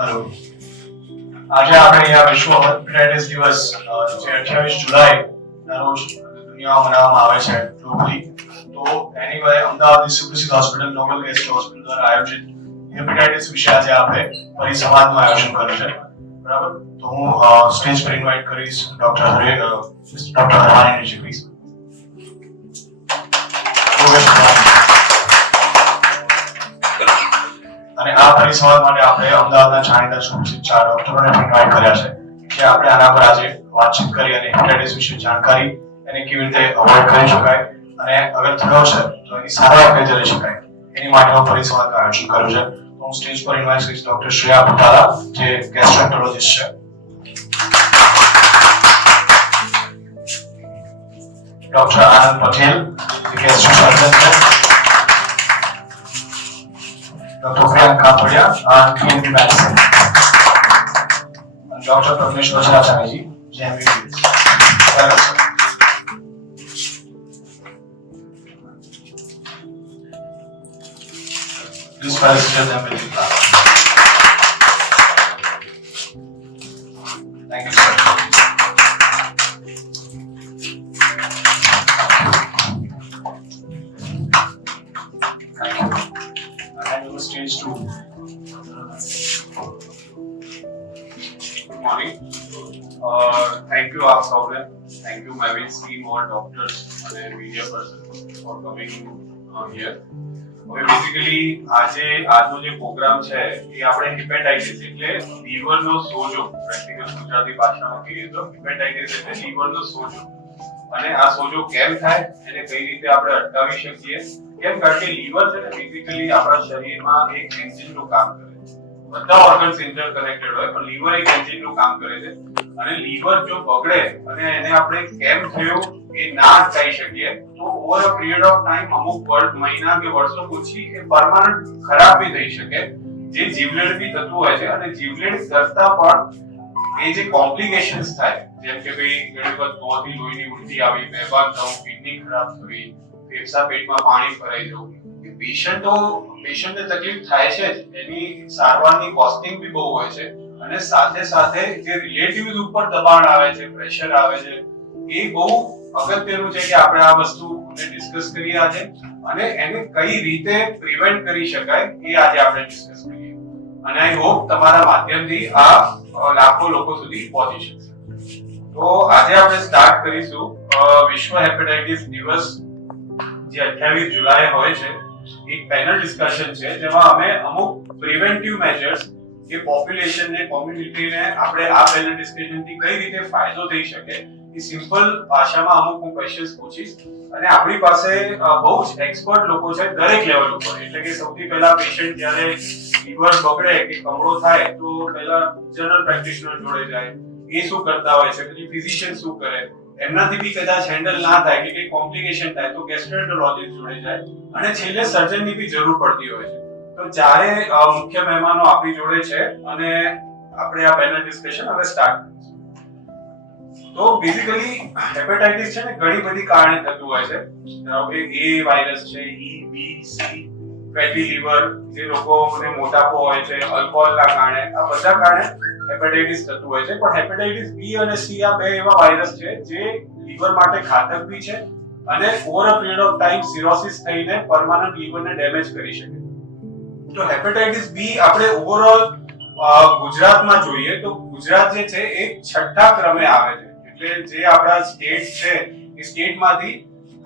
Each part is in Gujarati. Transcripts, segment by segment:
હેલો, આજે આપણે અહીંયા વિશ્વ હેપેટાઇટિસ દિવસ જે 28 જુલાઈના રોજ દુનિયામાં મનાવવામાં આવે છે ગ્લોબલી. તો એની વડે અમદાવાદની સુપ્રસિદ્ધ હોસ્પિટલ નોબલ ગેસ્ટ હોસ્પિટલ દ્વારા આયોજિત હેપેટાઇટિસ વિશે આજે આપણે પરિસંવાદનું આયોજન કર્યું છે. બરાબર, તો હું સ્ટેજ પર ઇન્વાઇટ કરીશ ડોક્ટર હરવાનીજી પ્લીઝ. અને આ પરિસંવાદ માટે આપણે અમદાવાદના જાણીતા સુપ્રસિદ્ધ 4 ડોક્ટરોને ઇન્વાઇટ કર્યા છે જે આપણે આના પર આજે વાતચીત કરી અને હેપેટાઇટિસ વિશે જાણકારી એને કેવી રીતે અવોઇડ કરી શકાય અને અગર થયો છે તો એની સારવાર કઈ રીતે લઈ શકાય એની માટેનો પરિસંવાદનું આયોજન કર્યું છે. તો હું સ્ટેજ પર ઇન્વાઇટ કરીશ ડોક્ટર શ્રેયા ભટ્ટાલા જે ગેસ્ટ્રોએન્ટરોલોજિસ્ટ છે, ડોક્ટર આનંદ પટેલ જે ગેસ્ટ્રો સર્જન છે, Dr. Priyanka Kapadia, PNB Medicine, and Dr. Prameshwar Vajracharyaji, JMBBS. Welcome, sir. Please felicitate them with the class. Thank you, sir. Thank you. Stage 2. Good morning. Thank you, Aap Saurav. Thank you, Mavis team, all doctors and media persons for coming here. હવે બેઝિકલી આજનો જે પ્રોગ્રામ છે એ આપણે હેપેટાઇટિસ એટલે લીવરનો સોજો, પ્રેક્ટિકલ ગુજરાતી ભાષામાં કહીએ તો હેપેટાઇટિસ એટલે લીવરનો સોજો, અને આ સોજો કેમ થાય એને કઈ રીતે આપણે અટકાવી શકીએ. કેમ? કારણ કે લીવર છે ને બેઝિકલી આપણા શરીરમાં એક એન્જિનનું કામ કરે છે. બધા ઓર્ગન્સ ઇન્ટરકનેક્ટેડ હોય પણ લીવર એક એન્જિનનું કામ કરે છે, અને લીવર જો બગડે અને એને આપણે કેમ થયું એ ના અટકાવી શકીએ તો over a period of time અમુક મહિના કે વર્ષો પછી એ પરમાનન્ટ ખરાબ બી થઈ શકે, જે જીવલેણથી થતું હોય છે. અને જીવલેણ કરતા પણ એ જે કોમ્પ્લિકેશન્સ થાય, જેમ કે ભાઈ ઘણી વખત મોંથી લોહીની ઉલટી આવી, બેભાન થવું, કિડની ખરાબ થવી, ફેફસા પેટમાં પાણી ભરાઈ જવું, એ પેશન્ટને તકલીફ થાય છે જ, એની સારવારની કોસ્ટિંગ બી બહુ હોય છે. અને સાથે સાથે જે રિલેટિવ્સ ઉપર દબાણ આવે છે, પ્રેશર આવે છે, એ બહુ અગત્યનું છે કે આપણે આ વસ્તુને ડિસ્કસ કરીએ આજે, અને એને કઈ રીતે પ્રિવેન્ટ કરી શકાય એ આજે આપણે ડિસ્કસ કરીએ. અને આઈ હોપ તમારા માધ્યમથી આ લાખો લોકો સુધી પહોંચી શકશે. તો આજે આપણે સ્ટાર્ટ કરીશું વિશ્વ હેપેટાઇટિસ દિવસ જે 28 જુલાઈ હોય છે, એક પેનલ ડિસ્કશન છે જેમાં અમે અમુક પ્રિવેન્ટિવ મેજર્સ કે પોપ્યુલેશનને, કોમ્યુનિટીને આપણે આ પેનલ ડિસ્કશનથી કઈ રીતે ફાયદો થઈ શકે એ સિમ્પલ ભાષામાં અમુક હું ક્વેશ્ચન્સ પૂછીશ. અને આપણી પાસે બહુ જ એક્સપર્ટ લોકો છે દરેક લેવલ ઉપર. એટલે કે સૌથી પહેલા પેશન્ટ જ્યારે લીવર બગડે કે કમળો થાય તો પહેલા જનરલ પ્રેક્ટિશનર જોડે જાય, એ શું કરતા હોય છે, પછી ફિઝિશિયન શું કરે, એમનાથી બી કદાચ હેન્ડલ ના થાય કે કઈ કોમ્પ્લિકેશન થાય તો ગેસ્ટ્રોએન્ટરોલોજિસ્ટ જોડે જાય, અને છેલ્લે સર્જનની બી જરૂર પડતી હોય છે. તો ચારે મુખ્ય મહેમાનો આપણી જોડે છે અને આપણે આ પેનલ ડિસ્કશન હવે સ્ટાર્ટ કરીશું. તો બેઝિકલી હેપેટાઇટિસ છે ને ઘણી બધી કારણે થતું હોય છે. ધારો કે એ વાયરસ છે, ઈ, બી, સી, ફેટી લીવર, જે લોકોને મોટાપો હોય છે, આલ્કોહોલના કારણે, આ બધા કારણે હેપેટાઇટિસ થતું હોય છે. પણ હેપેટાઇટિસ બી અને સી આ બે એવા વાયરસ છે જે લીવર માટે ઘાતક બી છે, અને over a period of time cirrhosis થઈને પરમાનન્ટ લીવરને ડેમેજ કરી શકે. તો હેપેટાઇટિસ બી આપણે ઓવરઓલ ગુજરાતમાં જોઈએ તો ગુજરાત જે છે એ 6થા ક્રમે આવે છે. એટલે જે આપણા સ્ટેટ છે એ સ્ટેટમાંથી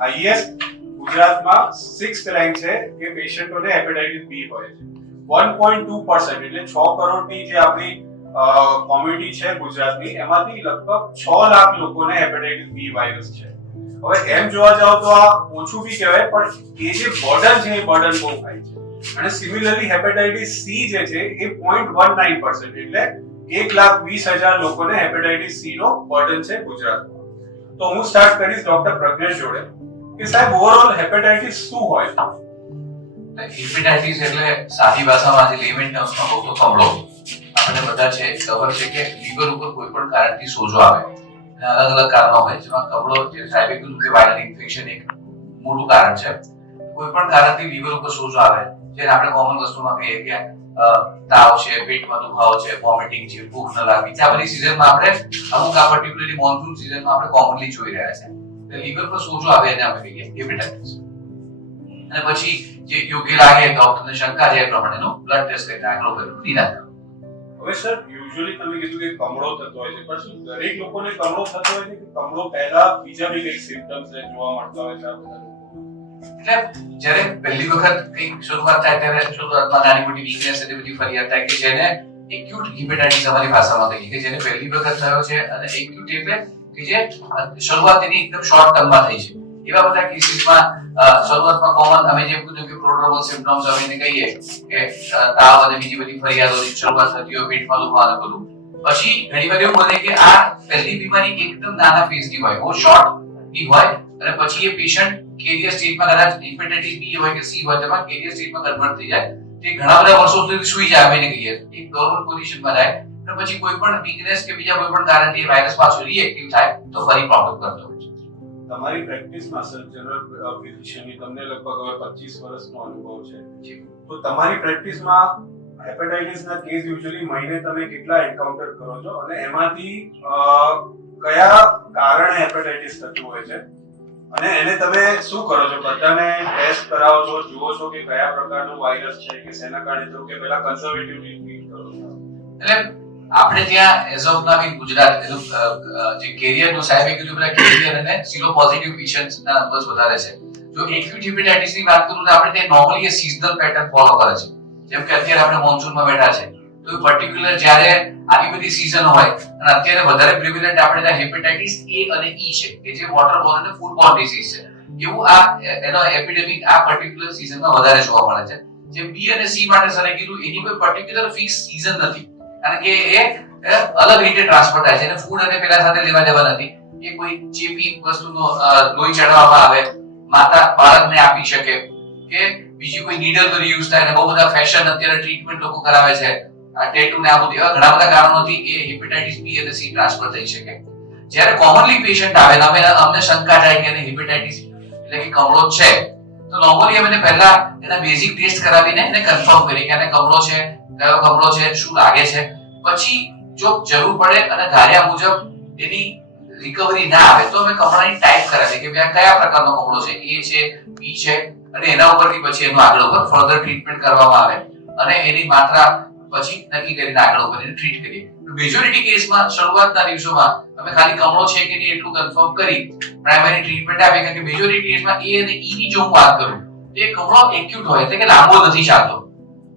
હાઈએસ્ટ ગુજરાતમાં 6th રેન્ક છે કે પેશન્ટોને હેપેટાઇટિસ બી હોય છે. 1.2% એટલે 6 કરોડની જે આપણી કોમ્યુનિટી છે ગુજરાતની, એમાંથી લગભગ 6 લાખ લોકોને હેપેટાઇટિસ બી વાયરસ છે. હવે એમ જોવા જાવ તો આ ઓછું બી કહેવાય, પણ એ જે બર્ડન છે એ બર્ડન બહુ હાઈ છે. અને સિમિલરલી હેપેટાઇટિસ સી જે છે એ 0.19% એટલે 1,20,000 લોકોને હેપેટાઇટિસ સી નો બર્ડન છે ગુજરાતમાં. તો હું સ્ટાર્ટ કરીશ ડોક્ટર પ્રજ્ઞેશ જોડે કે સાહેબ ઓવરઓલ હેપેટાઇટિસ શું હોય છે? હેપેટાઇટિસ એટલે સાદી ભાષામાં જે લેમેન ટર્મ્સમાં કહું તો કમળો. આપણે બધા છે ખબર છે કે લીવર ઉપર કોઈ પણ કારણથી સોજો આવે, અને અલગ અલગ કારણો હોય, જેમાં કમળો જે સાહેબે કીધું કે વાયરલ ઇન્ફેક્શન એક મોટું કારણ છે. કોઈ પણ કારણથી લીવર ઉપર સોજો આવે, જેને આપણે કોમન વસ્તુમાં કહીએ કે તાવ છે, પેટમાં દુખાવો છે, વોમિટિંગ છે, ભૂખ ન લાગવી છે, આ બધી સિઝનમાં આપણે અમુક આ પર્ટિક્યુલરલી મોન્સૂન સિઝનમાં આપણે કોમનલી જોઈ રહ્યા છે. તો લીવર પર સોજો આવે એને આપણે કહીએ હેપેટાઇટિસ. અને પછી જે યોગ્ય લાગે ડોક્ટરને શંકા છે એ પ્રમાણેનું બ્લડ ટેસ્ટ કરીને આગળ વધવાનું નિદાન. હવે સર યુઝ્યુઅલી તમે કીધું કે કમળો થતો હોય છે, પણ શું દરેક લોકોને કમળો થતો હોય છે કે કમળો પહેલા બીજા બી કઈ સિમ્પટમ્સ જોવા મળતા હોય છે આ બધા લોકો? એટલે જ્યારે પહેલી વખત કંઈક શરૂઆત થાય ત્યારે શરૂઆતમાં નાની મોટી વીકનેસ એટલે બધી ફરિયાદ થાય કે જેને એક્યુટ હિપેટાઇટિસ અમારી ભાષામાં કહીએ કે જેને પહેલી વખત થયો છે અને એક્યુટ એટલે કે જે શરૂઆત એની એકદમ શોર્ટ ટર્મમાં થઈ છે. એવા બધા કેસીસમાં શરૂઆતમાં કોમન અમે જેમ કીધું કે પ્રોડ્રોમલ સિમ્પટમ્સ અમે એને કહીએ કે તાવ અને બીજી બધી ફરિયાદોની શરૂઆત થતી હોય, પેટમાં દુખાવાનું બધું. પછી ઘણીવાર એવું બને કે આ પહેલી બીમારી એકદમ નાના ફેઝની હોય, બહુ શોર્ટ ની હોય અને પછી એ પેશન્ટ કેરિયર સ્ટેજમાં કદાચ હેપેટાઇટિસ બી હોય કે સી હોય તેમાં કેરિયર સ્ટેજમાં કન્વર્ટ થઈ જાય. તે ઘણા બધા વર્ષો સુધી સુઈ જાય અમે કહીએ એક નોર્મલ પોઝિશનમાં જાય અને પછી કોઈ પણ વીકનેસ કે બીજા કોઈ પણ કારણથી વાયરસ પાછો રિએક્ટિવ થાય તો ફરી પ્રોબ્લેમ કરતો હોય છે. તમારી પ્રેક્ટિસમાં સર જનરલ ફિઝિશિયનની તમને લગભગ હવે 25 વર્ષનો અનુભવ છે, તો તમારી પ્રેક્ટિસમાં હેપેટાઇટિસના કેસ યુઝ્યુઅલી મહિને તમે કેટલા એન્કાઉન્ટર કરો છો અને એમાંથી કયા કારણે હેપેટાઇટિસ થતું હોય છે અને એને તમે શું કરો છો? બધાને ટેસ્ટ કરાવો છો, જુઓ છો કે કયા પ્રકારનો વાયરસ છે કે શેના કારણે થયું કે પહેલા કન્ઝર્વેટિવલી ટ્રીટ કરો છો? એટલે આપણે ત્યાં as of now in Gujarat જે કેરિયર નો સાહેબે કીધું પેલા કેરિયર અને સીરો પોઝિટિવ પેશન્ટ્સ ના નંબર્સ વધારે છે. જો એક્યુટ હિપેટાઇટિસ ની વાત કરું તો આપણે ત્યાં નોર્મલી એ સિઝનલ પેટર્ન ફોલો કરે છે. જેમ કે અત્યારે આપણે મોન્સૂનમાં બેઠા છે તો પર્ટિક્યુલર જ્યારે આવી બધી સીઝન હોય અને અત્યારે વધારે પ્રિવેલન્ટ આપણે ત્યાં હેપેટાઇટિસ એ અને ઈ છે કે જે વોટરબોર્ન અને ફૂડબોર્ન ડિસીઝ છે. એવું આ એનો એપિડેમિક આ પર્ટિક્યુલર સીઝનમાં વધારે જોવા મળે છે. જે બી અને સી માટે સરે કીધું એની કોઈ પર્ટિક્યુલર ફિક્સ સીઝન નથી કારણ કે એ અલગ રીતે ટ્રાન્સફર થાય છે અને ફૂડ અને પેલા સાથે લેવા દેવા નથી. એ કોઈ ચેપી વસ્તુનો લોહી ચડાવવામાં આવે, માતા બાળકને આપી શકે કે બીજી કોઈ નીડલનો યુઝ થાય અને બહુ બધા ફેશન અત્યારે ટ્રીટમેન્ટ લોકો કરાવે છે આ ટેટુ ને આ બધું એવા ઘણા બધા કારણોથી એ હેપેટાઇટિસ બી અને સી ટ્રાન્સફર થઈ શકે. જ્યારે કોમનલી પેશન્ટ આવે ને અમને શંકા થાય કે એને હેપેટાઇટિસ એટલે કે કમળો છે તો નોર્મલી અમે પહેલા એના બેઝિક ટેસ્ટ કરાવીને એને કન્ફર્મ કરીએ કે એને કમળો છે, કયો કમળો છે, શું લાગે છે. પછી જો જરૂર પડે અને ધાર્યા મુજબ એની રિકવરી ના આવે તો અમે કમળાની ટાઈપ કરાવીએ કે ભાઈ કયા પ્રકારનો કમળો છે, એ છે, બી છે અને એના ઉપરથી પછી એનું આગળ ઉપર ફર્ધર ટ્રીટમેન્ટ કરવામાં આવે અને એની માત્રા પછી નક્કી કરીને આગળ ઉપર એને ટ્રીટ કરીએ. મેજોરિટી કેસમાં શરૂઆતના દિવસોમાં અમે ખાલી કમળો છે કે નહીં એટલું કન્ફર્મ કરી પ્રાઇમરી ટ્રીટમેન્ટ આપીએ કારણ કે મેજોરિટી કેસમાં એ અને ઈ ની જો હું વાત કરું તો એ કમળો એક્યુટ હોય એટલે કે લાંબો નથી ચાલતો.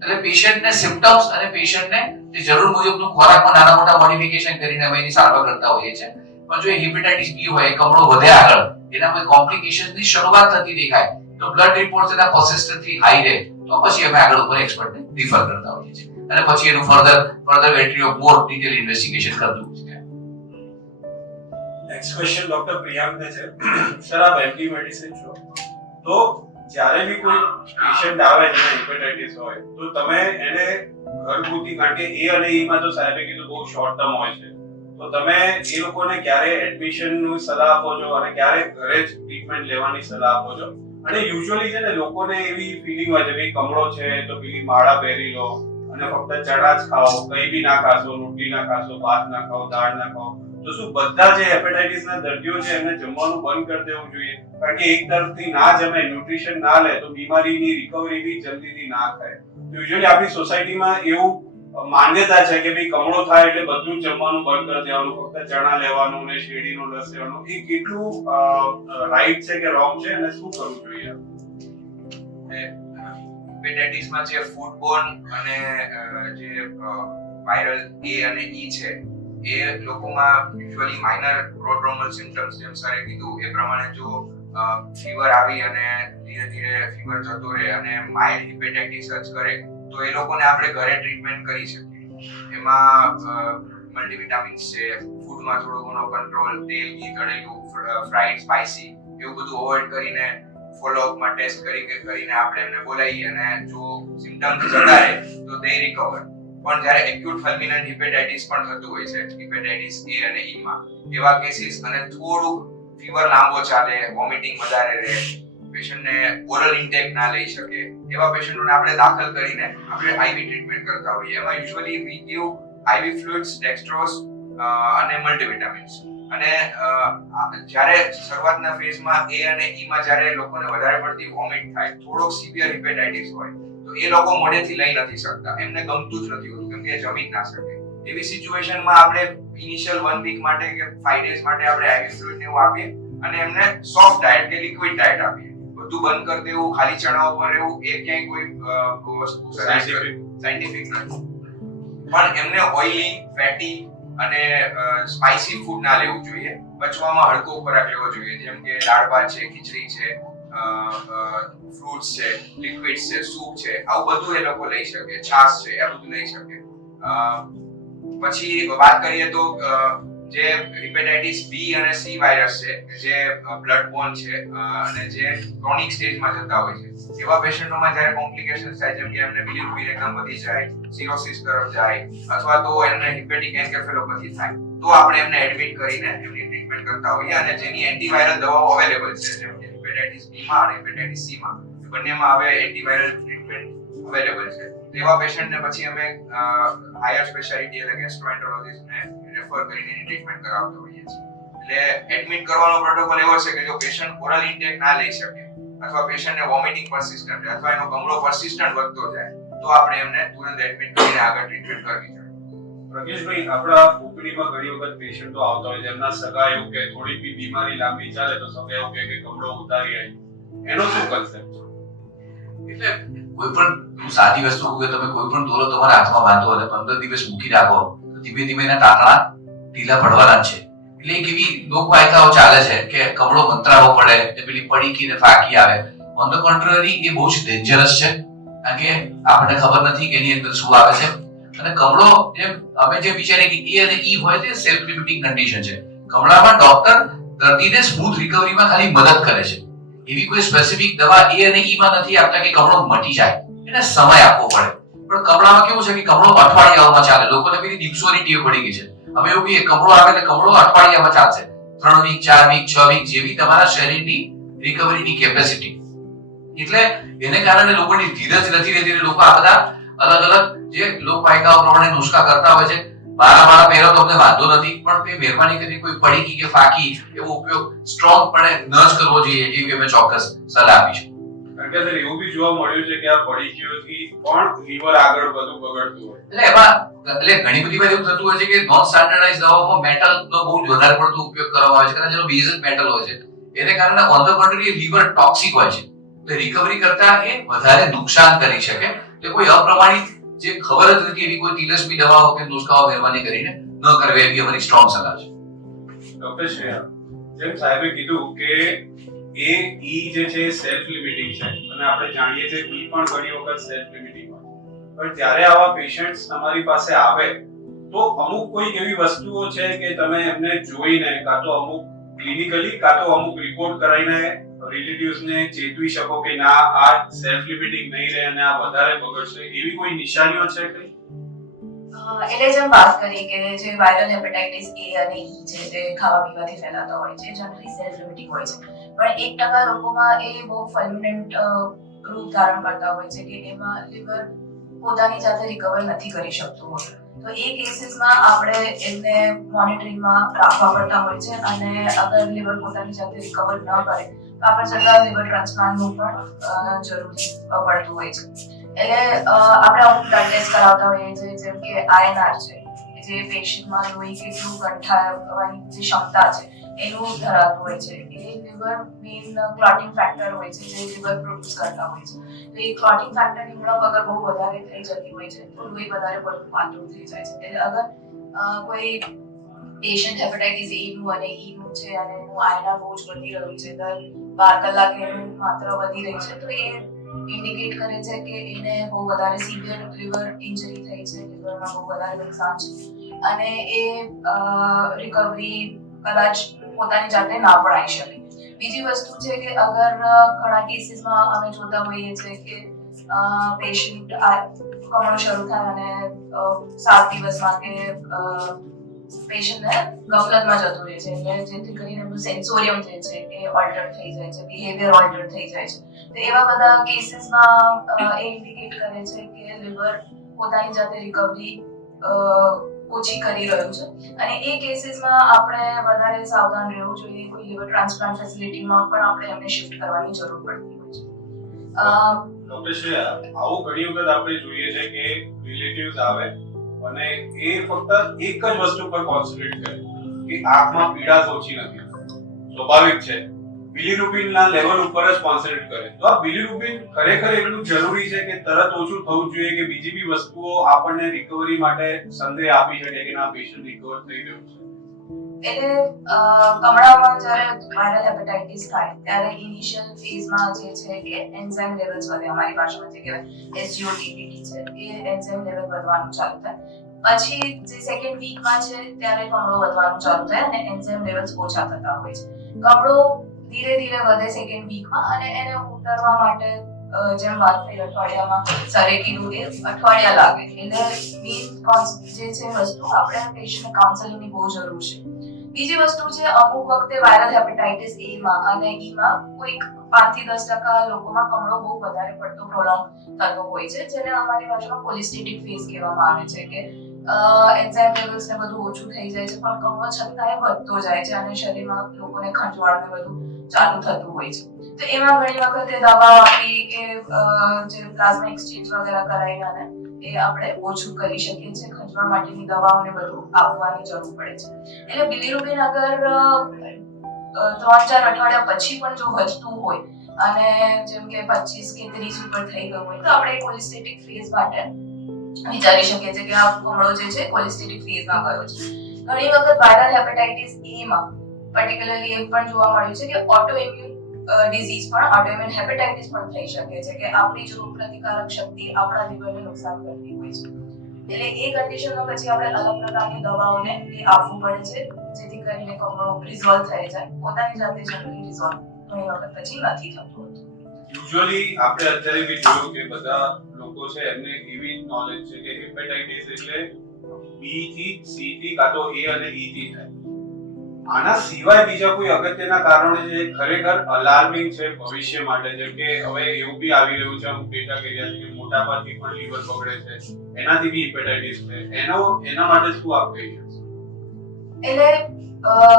એટલે પેશન્ટને સિમ્પટમ્સ અને પેશન્ટને જે જરૂર મુજબનું ખોરાકમાં નાના મોટા મોડિફિકેશન કરીને અમે એની સારવાર કરતા હોઈએ છીએ. પણ જો હેપેટાઇટિસ બી હોય કમળો વધે આગળ એના કોઈ કોમ્પ્લિકેશન્સની શરૂઆત થતી દેખાય તો બ્લડ રિપોર્ટ એના પર્સિસ્ટન્ટલી હાઈ રહે તો પછી અમે આગળ ઉપર એક્સપર્ટને રિફર કરતા હોઈએ છીએ અને પછી એનું further battery of more detail investigation કરતું હોય છે. નેક્સ્ટ ક્વેશ્ચન ડોક્ટર પ્રિયાંકને છે. સર આપ એમડી મેડિસિન છો તો જ્યારે બી કોઈ પેશન્ટ આવે જેને હેપેટાઇટિસ હોય તો તમે એને ઘરગુતી કારણ કે એ અને ઈ માં તો સાહેબે કીધું બહુ શોર્ટ ટર્મ હોય છે તો તમે એ લોકોને ક્યારે એડમિશનની સલાહ આપો છો અને ક્યારે ઘરે જ ટ્રીટમેન્ટ લેવાની સલાહ આપો છો? અને યુઝ્યુઅલી છે ને લોકોને એવી ફીલિંગ હોય છે કે કમળો છે તો પેલી માળા પહેરી લો અને ફક્ત ચણા જ ખાઓ, કંઈ બી ના ખાશો, રોટલી ના ખાશો, ભાત ના ખાઓ, દાળ ના ખાઓ. તો શું બધા જે હેપેટાઇટિસના દર્દીઓ છે એમને જમવાનું બંધ કરી દેવું જોઈએ? કારણ કે એક તરફથી ના જમે, ન્યુટ્રિશન ના લે તો બીમારીની રિકવરી બી જલ્દીથી ના થાય. યુઝ્યુઅલી આપણી સોસાયટીમાં એવું માન્યતા છે કે ભાઈ કમળો થાય એટલે બધું જમવાનું બંધ કરી દેવાનું, ફક્ત ચણા લેવાનું ને શેરડીનો રસ લેવાનો. એ કેટલું રાઈટ છે કે રોંગ છે અને શું કરવું જોઈએ? હેપેટાઇટિસમાં જે ફૂડબોર્ન અને જે વાયરલ એ અને ઈ છે એ લોકોમાં યુઝ્યુઅલી માઇનર પ્રોડ્રોમલ સિમ્પટમ્સ જેમ સરે કીધું એ પ્રમાણે જો ફીવર આવી અને ધીરે ધીરે ફીવર જતો રહે અને માઇલ્ડ હેપેટાઇટિસ જ કરે તો એ લોકોને આપણે ઘરે ટ્રીટમેન્ટ કરી શકીએ. એમાં મલ્ટીવિટામિન્સ છે, ફૂડમાં થોડો ઘણો કંટ્રોલ, તેલ, ઘી, તળેલું, ફ્રાઈડ, સ્પાઇસી એવું બધું અવોઇડ કરીને ફોલોઅપમાં ટેસ્ટ કરીને આપણે એમને બોલાવીએ અને જો સિમ્પટમ્સ જતા રહે તો દે રિકવર. પણ જ્યારે એક્યુટ ફલ્મિનન્ટ હેપેટાઇટિસ પણ થતું હોય છે હેપેટાઇટિસ એ અને ઈ માં એવા કેસીસ અને થોડું ફીવર લાંબો ચાલે, વોમિટિંગ વધારે રહે, પેશન્ટને ઓરલ ઇન્ટેક ના લઈ શકે એવા પેશન્ટોને આપણે દાખલ કરીને આપણે આઈવી ટ્રીટમેન્ટ કરતા હોઈએ. એમાં usually we give IV fluids, dextrose અને મલ્ટીવિટામિન્સ. અને જ્યારે શરૂઆતના ફેઝમાં એ અને ઈ માં જ્યારે લોકોને વધારે પડતી વોમિટ થાય, થોડોક સિવિયર હિપેટાઇટિસ હોય તો એ લોકો મોઢેથી લઈ નથી શકતા, એમને ગમતું જ નથી હોતું કેમ કે એ જમી જ ના શકે. એવી સિચ્યુએશનમાં આપણે ઇનિશિયલ 1 વીક માટે કે 5 ડેઝ માટે આપણે આઈવી ફ્લુઇડ ને એવું આપીએ અને એમને સોફ્ટ ડાયટ કે લિક્વિડ ડાયટ આપીએ. બધું બંધ કરી દેવું, ખાલી ચણા ઉપર રહેવું, એ ક્યાંય કોઈ વસ્તુ સાયન્ટિફિક નથી. પણ એમને ઓઇલી, ફેટી અને સ્પાઇસી ફૂડ ના લેવું જોઈએ. પચવામાં હળવો ખોરાક લેવો જોઈએ, જેમ કે દાળ ભાત છે, ખીચડી છે, ફ્રૂટ્સ છે, લિક્વિડ્સ છે, સૂપ છે, આવું બધું એ લોકો લઈ શકે, છાશ છે, આ બધું લઈ શકે. પછી વાત કરીએ તો જે હેપેટાઇટિસ બી અને સી વાયરસ છે જે બ્લડ બોર્ન છે અને જે ક્રોનિક સ્ટેજમાં જતા હોય છે, એવા પેશન્ટોમાં જ્યારે કોમ્પ્લિકેશન્સ થાય, જેમ કે એમને બિલિરુબિન એકદમ વધી જાય, સિરોસિસ તરફ જાય, અથવા તો એમને હિપેટિક એન્કેફેલોપેથી થાય, તો આપણે એમને એડમિટ કરીને એમની ટ્રીટમેન્ટ કરતા હોઈએ. અને જેની એન્ટીવાયરલ દવાઓ અવેલેબલ છે, જેમ કે હેપેટાઇટિસ બી માં અને હેપેટાઇટિસ સી માં બંનેમાં હવે એન્ટીવાયરલ ટ્રીટમેન્ટ અવેલેબલ છે. એવા પેશન્ટને પછી અમે હાયર સ્પેશિયાલિટી એટલે ગેસ્ટ્રોએન્ટરોલોજિસ્ટને રેફર કરીને એની ટ્રીટમેન્ટ કરાવતા હોઈએ છીએ. એટલે એડમિટ કરવાનો પ્રોટોકોલ એવો છે કે જો પેશન્ટ ઓરલ ઇન્ટેક ના લઈ શકે અથવા પેશન્ટને વોમિટિંગ પરસિસ્ટન્ટ છે અથવા એનો કમળો પરસિસ્ટન્ટ વધતો જાય તો આપણે એમને તુરંત એડમિટ કરીને આગળ ટ્રીટમેન્ટ કરવી જોઈએ. પ્રજ્ઞેશભાઈ, આપણા ઓપીડીમાં ઘણી વખત પેશન્ટો આવતા હોય, જેમના સગા એવું કે થોડી બી બીમારી લાંબી ચાલે તો સગા એવું કે કમળો ઉતારી આવી, એનો શું કન્સેપ્ટ છે? એટલે કોઈ પણ સાદી વસ્તુ કે તમે કોઈ પણ દોરો તમારા હાથમાં બાંધો અને 15 દિવસ મૂકી રાખો તો ધીમે ધીમે એના ટાંકણા ઢીલા પડવાના છે. એટલે એક એવી લોકવાયકાઓ ચાલે છે કે કમળો મંત્રાવો પડે, પેલી પડીકી ને ફાકી આવે. ઓન ધ કોન્ટ્રરી એ બહુ જ ડેન્જરસ છે, કારણ કે આપણને ખબર નથી કે એની અંદર શું આવે છે. અને કમળો જેમ અમે જે વિચારીએ કે એ અને ઈ હોય તે સેલ્ફ લિમિટિંગ કન્ડિશન છે. કમળામાં ડોક્ટર દર્દીને સ્મૂથ રિકવરીમાં ખાલી મદદ કરે છે. એવી કોઈ સ્પેસિફિક દવા એ અને ઈ માં નથી આપતા કે કમળો મટી જાય, એને સમય આપવો પડે. પણ કમળામાં કેવું છે કે કમળો અઠવાડિયાઓમાં ચાલે. લોકોને પેલી દિવસોની ટેવ પડી ગઈ છે. અમે એવું કહીએ કમળો આવે એટલે કમળો અઠવાડિયામાં ચાલશે, 3 વીક, 4 વીક, 6 વીક, જેવી તમારા શરીરની રિકવરીની કેપેસિટી. એટલે એને કારણે લોકોની ધીરજ નથી રહેતી. લોકો આ બધા અલગ અલગ જે લોકવાયકાઓ પ્રમાણે નુસ્ખા કરતા હોય છે. બારા પહેરો તો અમને વાંધો નથી, પણ તે મહેરબાની કરીને કોઈ પડીકી કે ફાકી એવો ઉપયોગ સ્ટ્રોંગ પણે ન જ કરવો જોઈએ, એવી અમે ચોક્કસ સલાહ આપીશું. કારણ કે સર એવું બી જોવા મળ્યું છે કે આ પડીકીઓથી પણ લીવર આગળ બધું બગડતું હોય. એટલે ઘણી બધી વાર એવું થતું હોય છે કે નોન સ્ટાન્ડર્ડાઇઝ દવાઓમાં મેટલનો બહુ વધારે પડતો ઉપયોગ કરવામાં આવે છે, કારણ કે જેનો બેઝ જ મેટલ હોય છે. એને કારણે on the contrary liver toxic હોય છે, એટલે રિકવરી કરતા એ વધારે નુકસાન કરી શકે. એટલે કોઈ અપ્રમાણિત જે ખબર જ નથી એવી કોઈ તિલસ્મી દવાઓ કે નુસ્ખાઓ મહેરબાની કરીને ન કરવી, એવી અમારી સ્ટ્રોંગ સલાહ છે. ડોક્ટર શ્રેયા, જેમ સાહેબે કીધું કે એ ઈ જે છે સેલ્ફ લિમિટિંગ છે અને આપણે જાણીએ છીએ બી પણ ઘણી વખત સેલ્ફ લિમિટિંગ હોય, પણ જ્યારે આવા પેશન્ટ્સ તમારી પાસે આવે તો અમુક કોઈ એવી વસ્તુઓ છે કે તમે એમને જોઈને કાં તો અમુક ક્લિનિકલી કાં તો અમુક રિપોર્ટ કરાવીને રિલેટિવ્સને ચેતવી શકો કે ના આ સેલ્ફ લિમિટિંગ નહીં રહે અને આ વધારે બગડશે, એવી કોઈ નિશાનીઓ છે કઈ? એટલે જેમ વાત કરી કે જે વાયરલ હેપેટાઇટિસ એ અને ઈ છે તે ખાવા પીવાથી ફેલાતા હોય છે, જનરલી સેલ્ફ લિમિટિંગ હોય છે. પણ 1% લોકોમાં એ બહુ ફલ્મિનન્ટ રૂપ ધારણ કરતા હોય છે કે એમાં લીવર પોતાની જાતે રિકવર નથી કરી શકતું હોય. તો એ કેસીસમાં આપણે એમને મોનિટરિંગમાં રાખવા પડતા હોય છે, અને અગર લીવર પોતાની જાતે રિકવર ન કરે તો આપણે જતા લીવર ટ્રાન્સપ્લાન્ટનું પણ જરૂરી પડતું હોય છે. એટલે આપણે અમુક બ્લડ ટેસ્ટ કરાવતા હોઈએ છીએ, જેમ કે આઈએનઆર છે, જે પેશન્ટમાં લોહી કેટલું ગંઠાવાની જે ક્ષમતા છે એનું ધરાવતું હોય છે. એ લીવર મેઇન ક્લોટિંગ ફેક્ટર હોય છે જે લીવર પ્રોડ્યુસ કરતા હોય છે. તો એ ક્લોટિંગ ફેક્ટરની ઉણપ અગર બહુ વધારે થઈ જતી હોય છે તો લોહી વધારે પડતું પાતળું થઈ જાય છે. એટલે અગર કોઈ પેશન્ટ હેપેટાઇટિસ એ નું અને ઈ નું છે અને એનું આઈએનઆર બહુ જ વધી રહ્યું છે, દર 12 કલાકે એનું માત્રા વધી રહી છે, તો એ ઇન્ડિકેટ કરે છે કે એને બહુ વધારે સિવિયર લીવર ઇન્જરી થઈ છે, લીવરમાં બહુ વધારે નુકસાન છે અને એ રિકવરી કદાચ પોતાની જાતે ના પણ આવી શકે. બીજી વસ્તુ છે કે અગર ઘણા કેસીસમાં અમે જોતા હોઈએ છીએ કે પેશન્ટ કમળો શરૂ થાય અને 7 દિવસમાં કે પેશન્ટને ગફલતમાં જતું રહે છે, એટલે જેથી કરીને એમનું સેન્સોરિયમ જે છે એ ઓલ્ટર થઈ જાય છે, બિહેવિયર ઓલ્ટર થઈ જાય છે. તો એવા બધા કેસીસમાં એ ઇન્ડિકેટ કરે છે કે લીવર પોતાની જાતે રિકવરી ઓછી કરી રહ્યું છે, અને એ કેસીસમાં આપણે વધારે સાવધાન રહેવું જોઈએ. કોઈ લીવર ટ્રાન્સપ્લાન્ટ ફેસિલિટીમાં પણ આપણે એમને શિફ્ટ કરવાની જરૂર પડતી હોય છે. ડોક્ટર શ્રેયા, આવું ઘણી વખત આપણે જોઈએ છે કે રિલેટિવ્સ આવે અને એ ફક્ત એક જ વસ્તુ પર કોન્સન્ટ્રેટ કરે કે આંખમાં પીડા ઓછી નથી. સ્વાભાવિક છે, બિલિરુબિનના લેવલ ઉપર જ કોન્સન્ટ્રેટ કરે. તો આ બિલિરુબિન ખરેખર એટલું જરૂરી છે કે તરત ઓછું થવું જોઈએ કે બીજી બી વસ્તુઓ આપણને રિકવરી માટે સંદેહ આપી શકે કે ના પેશન્ટ રિકવર થઈ ગયું છે? એટલે કમળામાં જ્યારે વાયરલ હેપેટાઇટિસ થાય ત્યારે ઇનિશિયલ ફેઝમાં જે છે કે એન્ઝાઇમ લેવલ્સ વધે, અમારી ભાષામાં જે કહેવાય SGOT છે એ એન્ઝાઇમ લેવલ વધવાનું ચાલુ થાય. પછી જે સેકન્ડ વીકમાં છે ત્યારે કમળો વધવાનું ચાલુ થાય અને એન્ઝાઇમ લેવલ્સ ઓછા થતા હોય છે. કમળો ધીરે ધીરે વધે સેકન્ડ વીકમાં, અને એને ઉતરવા માટે જેમ વાત થઈ અઠવાડિયામાં સરે કીધું એ અઠવાડિયા લાગે. એટલે મેઇન જે છે વસ્તુ આપણે પેશન્ટ કાઉન્સેલિંગની બહુ જરૂર છે. બીજી વસ્તુ છે, અમુક વખતે વાયરલ હેપેટાઇટિસ એ માં અને ઈ માં કોઈક 5 થી 10% લોકોમાં કમળો બહુ વધારે પડતો પ્રોલોંગ થતો હોય છે, જેને અમારી ભાષામાં કોલિસ્ટેટિક ફેઝ કહેવામાં આવે છે, કે એન્ઝાઇમ લેવલ્સ ને બધું ઓછું થઈ જાય છે પણ કમળો છતાંય વધતો જાય છે અને શરીરમાં લોકોને ખંજવાળ ને બધું ચાલુ થતું હોય છે. તો એમાં ઘણી વખતે દવાઓ આપી કે જે પ્લાઝ્મા એક્સચેન્જ વગેરે કરાવીને અને એ આપણે ઓછું કરી શકીએ છીએ. ખંજવાળ માટેની દવાઓને બધું આપવાની જરૂર પડે છે. એટલે બિલિરુબિન અગર 3-4 અઠવાડિયા પછી પણ જો વધતું હોય અને જેમ કે 25 કે 30 ઉપર થઈ ગયું હોય તો આપણે કોલિસ્ટેટિક ફેઝ માટે વિચારી શકીએ છીએ કે આ કમળો જે છે કોલિસ્ટેટિક ફેઝમાં ગયો છે. ઘણી વખત વાયરલ હેપેટાઇટિસ એ માં પર્ટિક્યુલરલી એ પણ જોવા મળ્યું છે કે ઓટોઇમ્યુન ડિઝીઝ પણ, ઓટોઇમ્યુન હેપેટાઇટિસ પણ થઈ શકે છે, કે આપણી જો પ્રતિકારક શક્તિ આપણા લીવરને નુકસાન કરતી હોય છે. એટલે એ કન્ડિશનમાં પછી આપણે અલગ પ્રકારની દવાઓને એ આપવું પડે છે, જેથી કરીને કમળો રિઝોલ્વ થઈ જાય. પોતાની જાતે જનરલી રિઝોલ્વ ઘણી વખત પછી નથી થતું હોતું. યુઝ્યુઅલી આપણે અત્યારે બી જોયું કે બધા લોકો છે એમને એવી નોલેજ છે કે હેપેટાઇટિસ એટલે બી થી સી થી કાં તો એ અને ઈ થી થાય. આના સિવાય બીજા કોઈ અગત્યના કારણો જે ખરેખર અલાર્મિંગ છે ભવિષ્ય માટે? જેમ કે હવે એવું બી આવી રહ્યું છે, અમુક ડેટા કહી રહ્યા છે કે મોટાપાથી પણ લીવર બગડે છે, એનાથી બી હેપેટાઇટિસ છે. એના માટે શું આપ કહી શકશો? એટલે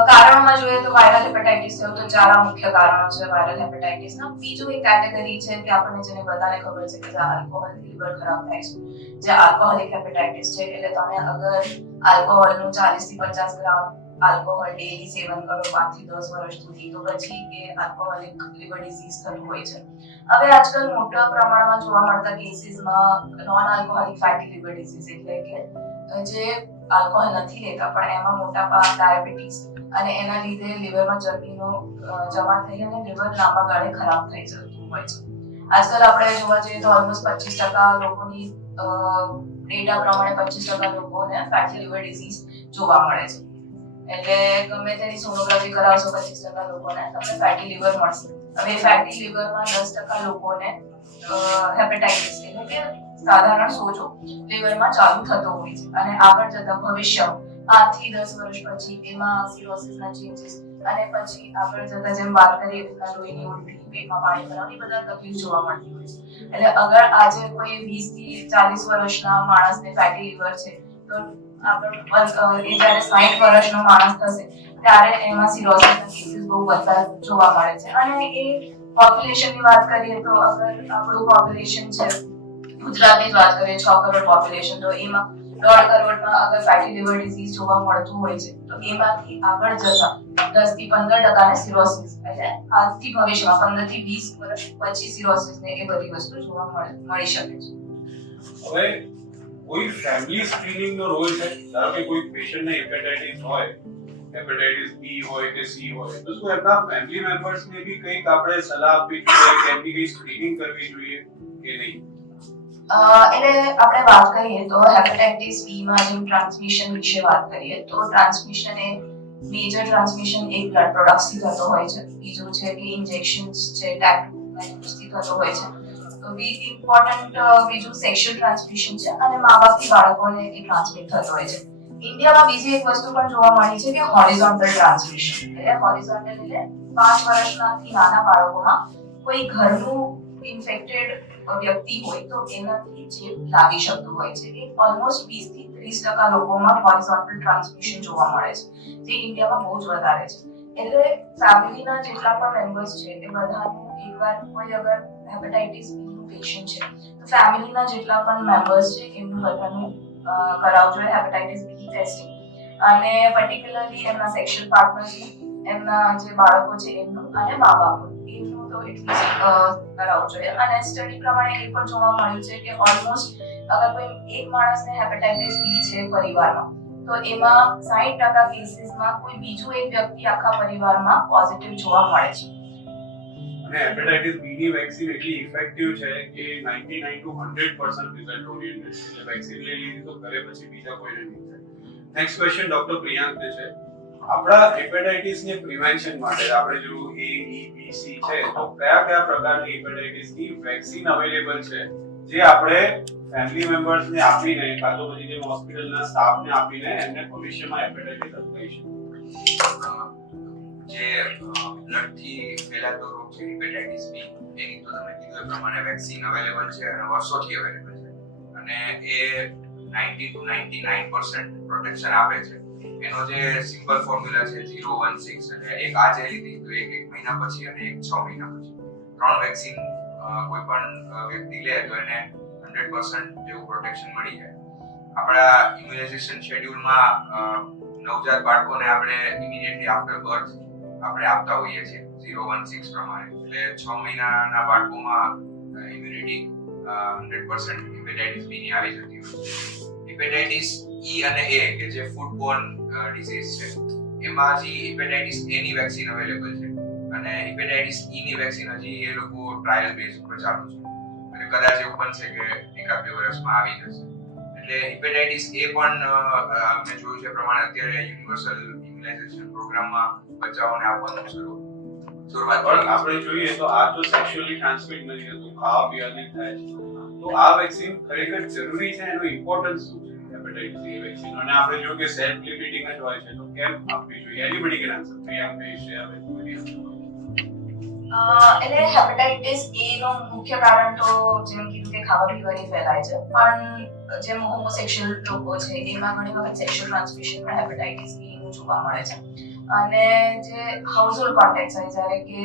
કારણોમાં જોઈએ તો વાયરલ હેપેટાઇટિસ થયો તો 4 મુખ્ય કારણો છે વાયરલ હેપેટાઇટિસના. બીજું એક કેટેગરી છે કે આપણને જેને બધાને ખબર છે કે આલ્કોહોલથી લીવર ખરાબ થાય છે, જે આલ્કોહોલિક હેપેટાઇટિસ છે. એટલે તમે અગર આલ્કોહોલનું 40 થી 50 ગ્રામ આલ્કોહોલ ડેલી સેવન કરો 5 થી 10 વર્ષ સુધી, તો પછી એ આલ્કોહોલિક લીવર ડિઝીઝ થતું હોય છે. હવે આજકાલ મોટા પ્રમાણમાં જોવા મળતા કેસીસમાં non alcoholic fatty liver disease, એટલે કે જે આલ્કોહોલ નથી લેતા પણ એમાં મોટાપા, ડાયાબિટીસ અને એના લીધે લીવરમાં ચરબીનો જમા થઈ અને લીવર લાંબા ગાળે ખરાબ થઈ જતું હોય છે. આજકાલ આપણે જોવા જઈએ તો ઓલમોસ્ટ 25% લોકોની ડેટા પ્રમાણે 25% લોકોને ફેટી લીવર ડિઝીઝ જોવા મળે છે. એટલે ગમે તેની સોનોગ્રાફી કરાવશો 25% લોકોને તમને ફેટી લીવર મળશે. હવે ફેટી લીવરમાં 10% લોકોને હેપેટાઇટિસ એટલે કે સાધારણ સોજો લીવરમાં ચાલુ થતો હોય છે, અને આગળ જતા ભવિષ્યમાં 5 થી 10 વર્ષ પછી એમાં સિરોસિસના ચેન્જીસ અને પછી આગળ જતા જેમ વાત કરીએ લોહીની ઉલટી, પેટમાં પાણી ભરાવાની બધા તકલીફ જોવા મળતી હોય છે. એટલે અગર આજે કોઈ 20 થી 40 વર્ષના માણસને ફેટી લીવર છે તો આગળ એ જ્યારે 60 વર્ષનો માણસ થશે ત્યારે એમાં સિરોસિસના કેસીસ બહુ વધારે જોવા મળે છે. અને એ પોપ્યુલેશનની વાત કરીએ તો અગર આપણું પોપ્યુલેશન છે, ગુજરાતની જ વાત કરીએ 6 કરોડ પોપ્યુલેશન, તો એમાં 1.5 કરોડમાં અગર ફેટી લીવર ડિઝીઝ જોવા મળતું હોય છે તો એમાંથી આગળ જતા 10 થી 15% ને સિરોસિસ, એટલે આજથી ભવિષ્યમાં 15 થી 20 વર્ષ પછી સિરોસિસ ને એ બધી વસ્તુ જોવા મળી શકે છે. હવે કોઈ ફેમિલી સ્ક્રીનિંગ નો રોલ છે? ધારો કે કોઈ પેશન્ટને હેપેટાઇટિસ હોય, હેપેટાઇટિસ બી હોય કે સી હોય, તો શું એમના ફેમિલી મેમ્બર્સને બી કંઈક આપણે સલાહ આપવી જોઈએ કે એમની કંઈ સ્ક્રીનિંગ કરવી જોઈએ કે નહીં? એટલે આપણે વાત કરીએ તો હેપેટાઇટિસ બી માં જેમ ટ્રાન્સમિશન વિશે વાત કરીએ તો ટ્રાન્સમિશન એ મેજર ટ્રાન્સમિશન એક બ્લડ પ્રોડક્ટ્સથી થતો હોય છે. બીજું છે કે ઇન્જેક્શન્સ છે, ટેબ્લેટથી થતો હોય છે. તો ઇમ્પોર્ટન્ટ બીજું સેક્સ્યુઅલ ટ્રાન્સમિશન છે, અને મા બાપથી બાળકોને એ ટ્રાન્સમિટ થતો હોય છે. ઇન્ડિયામાં બીજી એક વસ્તુ પણ જોવા મળી છે કે હોરિઝોન્ટલ ટ્રાન્સમિશન. એટલે હોરિઝોન્ટલ એટલે 5 વર્ષથી નાના બાળકોમાં કોઈ ઘરનું ઇન્ફેક્ટેડ વ્યક્તિ હોય તો એનાથી ચેપ લાગી શકતું હોય છે. એ ઓલમોસ્ટ 20 થી 30% લોકોમાં હોરિઝોન્ટલ ટ્રાન્સમિશન જોવા મળે છે, જે ઇન્ડિયામાં બહુ જ વધારે છે. એટલે ફેમિલીના જેટલા પણ મેમ્બર્સ છે એ બધાનું એકવાર કોઈ અગર હેપેટાઇટિસ બી નું પેશન્ટ છે તો ફેમિલીના જેટલા પણ મેમ્બર્સ છે એમનું બધાનું કરાવવું જોઈએ હેપેટાઇટિસ બી ટેસ્ટિંગ. અને પર્ટિક્યુલરલી એમના સેક્સ્યુઅલ પાર્ટનર્સનું, એમના જે બાળકો છે એમનું અને મા બાપ એમનું તો એટલીસ્ટ કરાવવું જોઈએ. અને સ્ટડી પ્રમાણે એ પણ જોવા મળ્યું છે કે ઓલમોસ્ટ અગર કોઈ એક માણસને હેપેટાઇટિસ બી છે પરિવારમાં તો એમાં 60% કેસીસમાં કોઈ બીજું એક વ્યક્તિ આખા પરિવારમાં પોઝિટિવ જોવા મળે છે. અને હેપેટાઇટિસ બી ની વેક્સિન એટલી ઇફેક્ટિવ છે કે 99 to 100% રિઝલ્ટ ઓરિએન્ટેડ છે. એટલે વેક્સિન લઈ લીધી તો ઘરે પછી બીજા કોઈને નહીં થાય. નેક્સ્ટ ક્વેશ્ચન ડોક્ટર પ્રિયાંક છે. આપણા હેપેટાઇટિસ ની પ્રિવેન્શન માટે આપણે જો A, E, B, C છે તો કયા કયા પ્રકારની હેપેટાઇટિસ ની વેક્સિન અવેલેબલ છે જે આપણે ફેમિલી મેમ્બર્સ ને આપીને કાં તો પછી જે હોસ્પિટલના સ્ટાફ ને આપીને એમને ભવિષ્યમાં હેપેટાઇટિસ અટકાવી શકીએ? જે બ્લડ થી ફેલાતો રોગ છે હેપેટાઇટિસ બી, એની તો તમે કીધું એ પ્રમાણે વેક્સિન અવેલેબલ છે અને વર્ષોથી અવેલેબલ છે. અને એ 90 to 99% પ્રોટેક્શન આપે છે. એનો જે સિમ્પલ ફોર્મ્યુલા છે 016, એટલે એક આજે લીધી તો એક મહિના પછી અને એક 6 મહિના પછી. 3 વેક્સિન કોઈ પણ વ્યક્તિ લે તો એને 100% જેવું પ્રોટેક્શન મળી જાય. આપણા ઇમ્યુનાઇઝેશન શેડ્યુલમાં નવજાત બાળકોને આપણે ઇમિડિયેટલી આફ્ટર બર્થ આપણે આપતા હોઈએ છીએ 016 પ્રમાણે. એટલે 6 મહિનાના બાળકોમાં ઇમ્યુનિટી 100% હેપેટાઇટિસ બી ની આવી જતી હોય છે. હેપેટાઇટિસ E અને A કે જે ફૂડબોર્ન ડિઝીઝ છે એમાં હજી હેપેટાઇટિસ A ની વેક્સિન અવેલેબલ છે અને હેપેટાઇટિસ E ની વેક્સિન હજી એ લોકો ટ્રાયલ બેઝ ઉપર ચાલુ છે અને કદાચ એવું બનશે કે 1-2 વર્ષમાં આવી જશે. એટલે હેપેટાઇટિસ A પણ મેં જોયું છે પ્રમાણે અત્યારે યુનિવર્સલ ઇમ્યુનાઇઝેશન પ્રોગ્રામમાં બચ્ચાઓને આપવાનું શરૂઆત પણ કરી. આપણે જોઈએ તો આ તો સેક્સ્યુઅલી ટ્રાન્સમિટ નથી થતું, ખાવા પીવાથી થાય છે. તો આ વેક્સિન ખરેખર જરૂરી છે, એનું ઇમ્પોર્ટન્સ શું છે હેપેટાઇટિસ એ વેક્સિન? અને આપણે જો કે સેલ્ફ લિમિટિંગ જ હોય છે તો કેમ આપવી જોઈએ? Anybody can answer. Priyank share with એટલે હેપેટાઇટિસ A નું મુખ્ય કારણ તો જેમ કીધું કે ખાવા પીવાથી ફેલાય છે, પણ જેમ હોમોસેક્સ્યુઅલ લોકો છે એમાં ઘણી વખત સેક્સ્યુઅલ ટ્રાન્સમિશન પણ હેપેટાઇટિસ A નું જોવા મળે છે. અને જે હાઉસહોલ્ડ કોન્ટેક્ટ છે, જ્યારે કે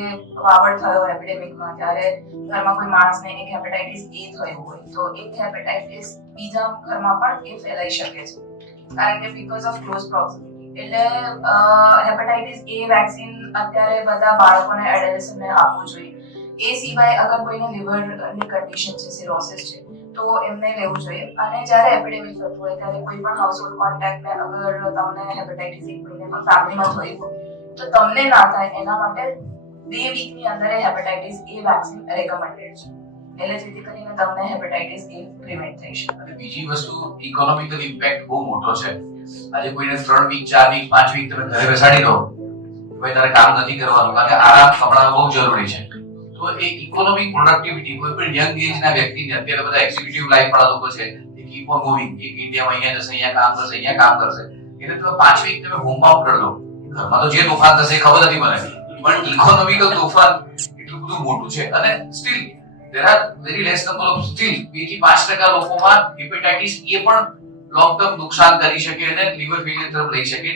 વાવડ થયો એપિડેમિકમાં ત્યારે ઘરમાં કોઈ માણસને એક હેપેટાઇટિસ A થયું હોય તો એક હેપેટાઇટિસ બીજા ઘરમાં પણ એ ફેલાઈ શકે છે, કારણ કે બીકોઝ ઓફ ક્લોઝ પ્રોક્સિમિટી. એટલે હેપેટાઇટિસ A વેક્સિન અત્યારે બધા બાળકોને એડોલેસન્ટને આપવું જોઈએ. એ સિવાય અગર કોઈને લિવરની કન્ડિશન છે, સિરોસિસ છે તો એમને લેવું જોઈએ. અને જ્યારે એપિડેમિક થતું હોય ત્યારે કોઈ પણ હાઉસહોલ્ડ કોન્ટેક્ટને અગર તમને હેપેટાઇટિસ A કોઈને પણ ફેમિલીમાં થયું હોય તો તમને ના થાય એના માટે 2 વીકની અંદર એ હેપેટાઇટિસ A વેક્સિન રેકમેન્ડેડ છે. એટલે જેથી કરીને તમને હેપેટાઇટિસ A પ્રિવેન્ટ થઈ શકે. અને બીજી વસ્તુ, ઇકોનોમિકલ ઇમ્પેક્ટ બહુ મોટો છે. આજે કોઈને 3 વીક 4 વીક 5 વીક તમે ઘરે બેસાડી દો, ભાઈ તારે કામ નથી કરવાનું, કારણ કે આરામ કપડા બહુ જરૂરી છે. તો એ ઇકોનોમિક પ્રોડક્ટિવિટી કોઈ પણ યંગ એજ ના વ્યક્તિને, અત્યારે બધા એક્ઝિક્યુટિવ લાઈફ વાળા લોકો છે, એ કીપ ઓન મૂવિંગ, એક ઇન્ડિયામાં અહીંયા જશે, અહીંયા કામ કરશે, અહીંયા કામ કરશે. એટલે તમે 5 વીક તમે હોમ આઉટ કરી લો, ઘરમાં તો જે તોફાન થશે ખબર નથી મને, પણ ઇકોનોમિકલ તોફાન એટલું બધું મોટું છે. અને steel there are very less number of, still 2 થી 5% લોકોમાં હેપેટાઇટિસ એ પણ લોંગ ટર્મ નુકસાન કરી શકે અને લીવર ફેલિયર તરફ લઈ શકે.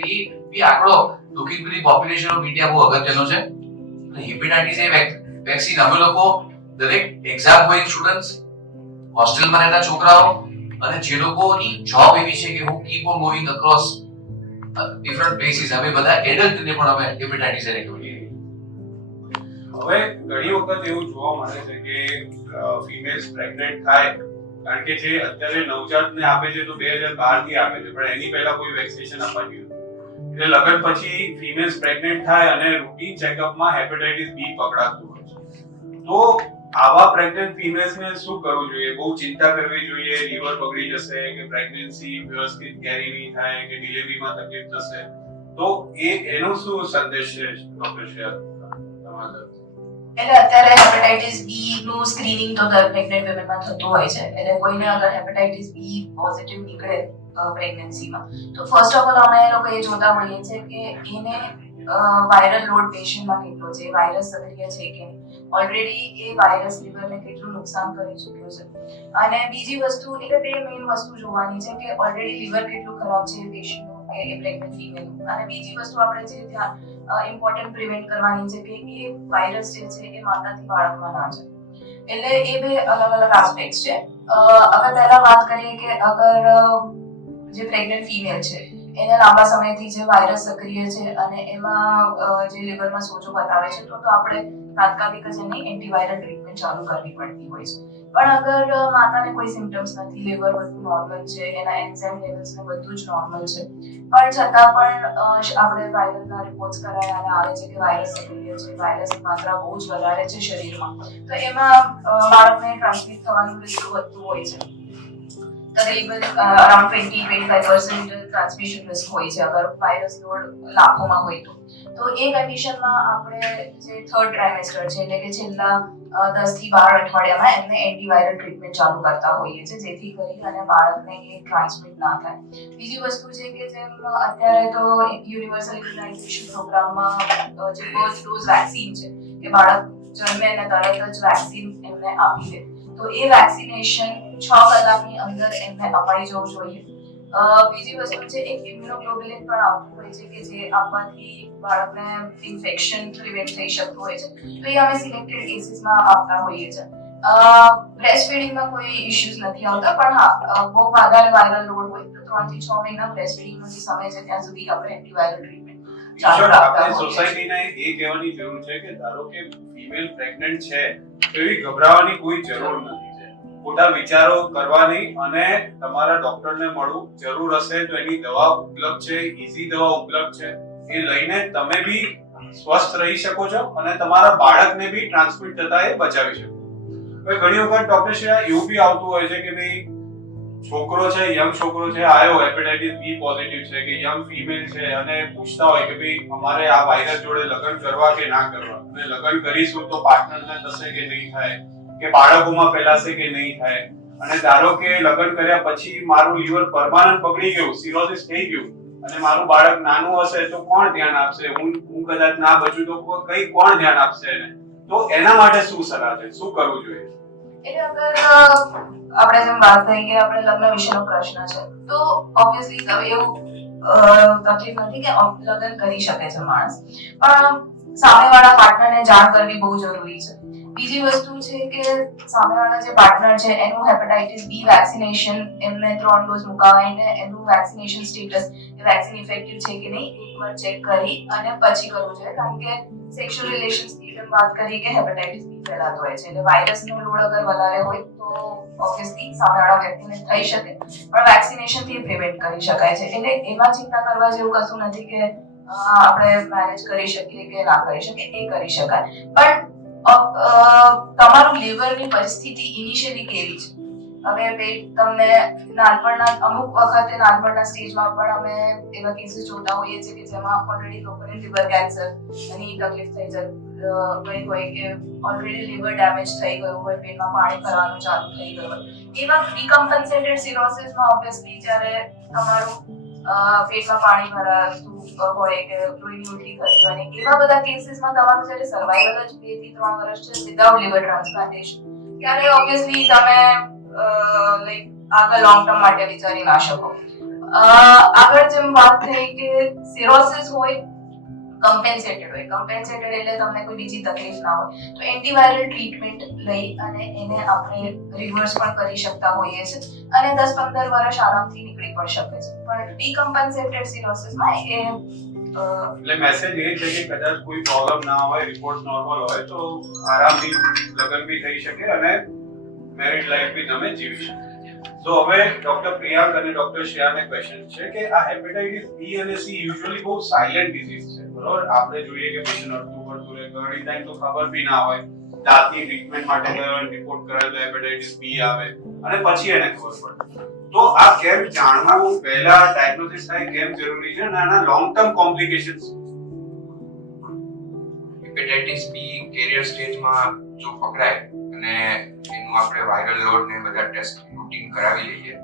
એ આંકડો looking to the population of India બહુ અગત્યનો છે. હેપેટાઇટિસ એ વેક્સિન અમે લોકો દરેક એક્ઝામ ગોઈંગ સ્ટુડન્ટ્સ, હોસ્ટેલમાં રહેતા છોકરાઓ અને જે લોકોની જોબ એવી છે કે હું keep on going across different places, અમે બધા એડલ્ટને પણ અમે હેપેટાઇટિસ એ રેકમેન્ડ. હવે ઘણી વખત એવું જોવા મળે છે કે ફિમેલ્સ પ્રેગ્નન્ટ થાય, કારણ કે જે અત્યારે નવજાતને આપે છે તો 2012 થી આપે છે, પણ એની પહેલા કોઈ વેક્સિનેશન અપાતી નથી. એટલે લગ્ન પછી ફિમેલ્સ પ્રેગ્નન્ટ થાય અને રૂટીન ચેકઅપમાં હેપેટાઇટિસ બી પકડાતું હોય છે. તો આવા પ્રેગ્નન્ટ ફિમેલ્સને શું કરવું જોઈએ? બહુ ચિંતા કરવી જોઈએ, લીવર બગડી જશે કે પ્રેગ્નન્સી વ્યવસ્થિત કેરી નહીં થાય કે ડિલિવરીમાં તકલીફ થશે, તો એનો શું સંદેશ છે ડોક્ટર શ્રેયા તમારા? એટલે અત્યારે હેપેટાઇટિસ બી નું સ્ક્રીનિંગ તો દર પ્રેગ્નન્ટ વિમેનમાં થતું હોય છે. એટલે કોઈને અગર હેપેટાઇટિસ બી પોઝિટિવ નીકળે પ્રેગ્નન્સીમાં. તો ફર્સ્ટ ઓફ ઓલ અમે એ લોકો એ જોતા હોઈએ છીએ કે એને વાયરલ લોડ પેશન્ટમાં કેટલો છે, વાયરસ સક્રિય છે કે નહીં, ઓલરેડી એ વાયરસ લીવરને કેટલું નુકસાન કરી ચૂક્યો છે. અને બીજી વસ્તુ એટલે બે મેઇન વસ્તુ જોવાની છે કે ઓલરેડી લીવર કેટલું ખરાબ છે એ પેશન્ટનું, એ પ્રેગ્નન્ટ ફિમેલનું. અને બીજી વસ્તુ આપણે જે ધ્યાન ઇમ્પોર્ટન્ટ પ્રિવેન્ટ કરવાની છે કે એ વાયરસ જે છે એ માતાથી બાળકમાં ના જાય. એટલે એ બે અલગ અલગ આસ્પેક્ટ છે. હવે પહેલા વાત કરીએ કે અગર જે પ્રેગ્નન્ટ ફિમેલ છે એને લાંબા સમયથી જે વાયરસ સક્રિય છે અને એમાં જે લીવરમાં સોજો બતાવે છે તો આપણે તાત્કાલિક જ એની એન્ટીવાયરલ ટ્રીટમેન્ટ ચાલુ કરવી પડતી હોય છે. પણ અગર માતાને કોઈ સિમ્પટમ્સ નથી, લીવર બધું નોર્મલ છે, એના એન્ઝાઇમ લેવલ્સ ને બધું જ નોર્મલ છે, પણ છતાં પણ આપણે વાયરલના રિપોર્ટ્સ કરાયા અને આવે છે કે વાયરસ સક્રિય છે, વાયરસની માત્રા બહુ જ વધારે છે શરીરમાં, તો એમાં બાળકને ટ્રાન્સમિટ થવાનું રિસ્ક વધતું હોય છે. તકરીબન અરાઉન્ડ 20-25% ટ્રાન્સમિશન રિસ્ક હોય છે અગર વાયરસ લોડ લાખોમાં હોય તો. તો એ કન્ડિશનમાં આપણે જે થર્ડ ટ્રાઇમેસ્ટર છે એટલે કે છેલ્લા 10 થી 12 અઠવાડિયામાં એમને એન્ટીવાયરલ ટ્રીટમેન્ટ ચાલુ કરતા હોઈએ છીએ જેથી કરી અને બાળકને એ ટ્રાન્સમિટ ના થાય. બીજી વસ્તુ છે કે જેમ અત્યારે તો યુનિવર્સલ ઇમ્યુનાઇઝેશન પ્રોગ્રામમાં જે ફર્સ્ટ ડોઝ વેક્સિન છે કે બાળક જન્મે અને તરત જ વેક્સિન એમને આપી દે, તો એ વેક્સિનેશન 6 કલાકની અંદર એમને અપાઈ જવું જોઈએ. બીજી વસ્તુ છે એક ઇમ્યુનોગ્લોબ્યુલિન પણ આવતું હોય છે કે જે આપવાથી બાળકને ઇન્ફેક્શન પ્રિવેન્ટ થઈ શકતું હોય છે, તો એ અમે સિલેક્ટેડ કેસીસમાં આપતા હોઈએ છીએ. બ્રેસ્ટ ફીડિંગમાં કોઈ ઇશ્યુઝ નથી આવતા, પણ હા બહુ વધારે વાયરલ લોડ હોય તો 3 થી 6 મહિના બ્રેસ્ટ ફીડિંગનો જે સમય છે ત્યાં સુધી આપણે એન્ટીવાયરલ ટ્રીટમેન્ટ ચાલુ રાખતા આપણે હોઈએ છીએ. સોસાયટીને એ કહેવાની જરૂર છે કે ધારો કે ફિમેલ પ્રેગ્નન્ટ છે તો એવી ગભરાવાની કોઈ જરૂર નથી. ખોટા વિચારો કરવાની અને તમારા ડોક્ટરને મળવું, જરૂર હશે તો એની દવા ઉપલબ્ધ છે, ઈઝી દવા ઉપલબ્ધ છે, એ લઈને તમે બી સ્વસ્થ રહી શકો છો અને તમારા બાળકને બી ટ્રાન્સમિટ થતા એ બચાવી શકો. હવે ઘણી વખત ડોક્ટર શ્રી એવું બી આવતું હોય છે કે ભાઈ છોકરો છે, યંગ છોકરો છે, આયો હેપેટાઇટિસ બી પોઝિટિવ છે કે યંગ ફિમેલ છે અને પૂછતા હોય કે ભાઈ અમારે આ વાયરસ જોડે લગ્ન કરવા કે ના કરવા, અને લગ્ન કરીશું તો પાર્ટનરને થશે કે નહીં થાય, કે બાળકોમાં ફેલાશે કે નહીં થાય, અને ધારો કે લગ્ન કર્યા પછી મારું લીવર પરમાનન્ટ બગડી ગયું, સિરોસિસ થઈ ગયું અને મારું બાળક નાનું હશે તો કોણ ધ્યાન આપશે, હું કદાચ ના બચું તો કોણ ધ્યાન આપશે એને, તો એના માટે શું સલાહ છે, શું કરવું જોઈએ? એટલે અગર આપણે જેમ વાત થઈ કે આપણે લગ્ન વિશેનો પ્રશ્ન છે તો ઓબ્વિયસલી હવે એવું તકલીફ નથી કે લગ્ન કરી શકે છે માણસ, પણ સામેવાળા પાર્ટનરને જાણ કરવી બહુ જરૂરી છે. બીજી વસ્તુ છે કે સામેવાળા જે પાર્ટનર છે એનું હેપેટાઇટિસ બી વેક્સિનેશન એમને 3 ડોઝ મુકાવીને એનું વેક્સિનેશન સ્ટેટસ, એ વેક્સિન ઇફેક્ટિવ છે કે નહીં એકવાર ચેક કરી અને પછી કરવું જોઈએ, કારણ કે સેક્સ્યુઅલ રિલેશન્સની જેમ વાત કરી કે હેપેટાઇટિસ બી ફેલાતો હોય છે, એટલે વાયરસનો લોડ અગર વધારે હોય તો ઓબ્વિયસલી સામેવાળા વ્યક્તિને થઈ શકે, પણ વેક્સિનેશનથી પ્રિવેન્ટ કરી શકાય છે. એટલે એમાં ચિંતા કરવા જેવું કશું નથી કે આપણે મેનેજ કરી શકીએ કે ના કરી શકીએ, એ કરી શકાય. પણ તમારું લીવરની પરિસ્થિતિ ઇનિશિયલી કેવી છે? હવે તમને નાનપણના અમુક વખતે નાનપણના સ્ટેજમાં પણ અમે એવા કેસીસ જોતા હોઈએ છીએ કે જેમાં ઓલરેડી લોકોને લીવર કેન્સર એની તકલીફ થઈ ગઈ હોય કે ઓલરેડી લીવર ડેમેજ થઈ ગયું હોય, પેટમાં પાણી ભરવાનું ચાલુ થઈ ગયું હોય. એવા ડીકમ્પન્સેટેડ સિરોસિસમાં ઓબ્વિયસલી જ્યારે તમારું પેટમાં પાણી ભરાતું હોય કે લોહીની ઉલટી થતી હોય, એવા બધા કેસીસમાં તમારું જ્યારે સર્વાઈવલ જ 2 થી 3 વર્ષ છે વિધાઉટ લીવર ટ્રાન્સપ્લાન્ટેશન, ત્યારે ઓબ્વિયસલી તમે લાઈક આગળ લોંગ ટર્મ માટે વિચારી ના શકો. આગળ જેમ વાત થઈ કે સિરોસિસ હોય કમ્પેન્સેટેડ હોય, કમ્પેન્સેટેડ એટલે તમને કોઈ બીજી તકલીફ ના હોય તો એન્ટીવાયરલ ટ્રીટમેન્ટ લઈ અને એને આપણે રિવર્સ પણ કરી શકતા હોઈએ છીએ અને 10-15 વર્ષ આરામથી નીકળી પણ શકે છે. પણ ડીકમ્પેન્સેટેડ સિરોસિસમાં એટલે મેસેજ એ છે કે કદાચ કોઈ પ્રોબ્લેમ ના હોય, રિપોર્ટ નોર્મલ હોય તો આરામથી લગ્ન બી થઈ શકે અને મેરિડ લાઈફ બી તમે જીવી શકો. તો હવે ડોક્ટર પ્રિયાંક અને ડોક્ટર શ્રેયાને ક્વેશ્ચન છે કે આ હેપેટાઇટિસ બી અને સી યુઝ્યુઅલી બહુ સાયલેન્ટ ડિઝીઝ છે, બરોબર? આપણે જોઈએ કે પેશન્ટ અડધું પડતું રહે, ઘણી ટાઈમ તો ખબર બી ના હોય, દાંતની ટ્રીટમેન્ટ માટે ગયો રિપોર્ટ કરાયો તો હેપેટાઇટિસ બી આવે અને પછી એને ખબર પડે. તો આ કેમ જાણવું, પહેલા ડાયગ્નોસિસ થાય કેમ જરૂરી છે અને આના લોંગ ટર્મ કોમ્પ્લિકેશન્સ? હેપેટાઇટિસ બી કેરિયર સ્ટેજમાં જો પકડાય અને એનું આપણે વાયરલ લોડ ને બધા ટેસ્ટ રૂટીન કરાવી લઈએ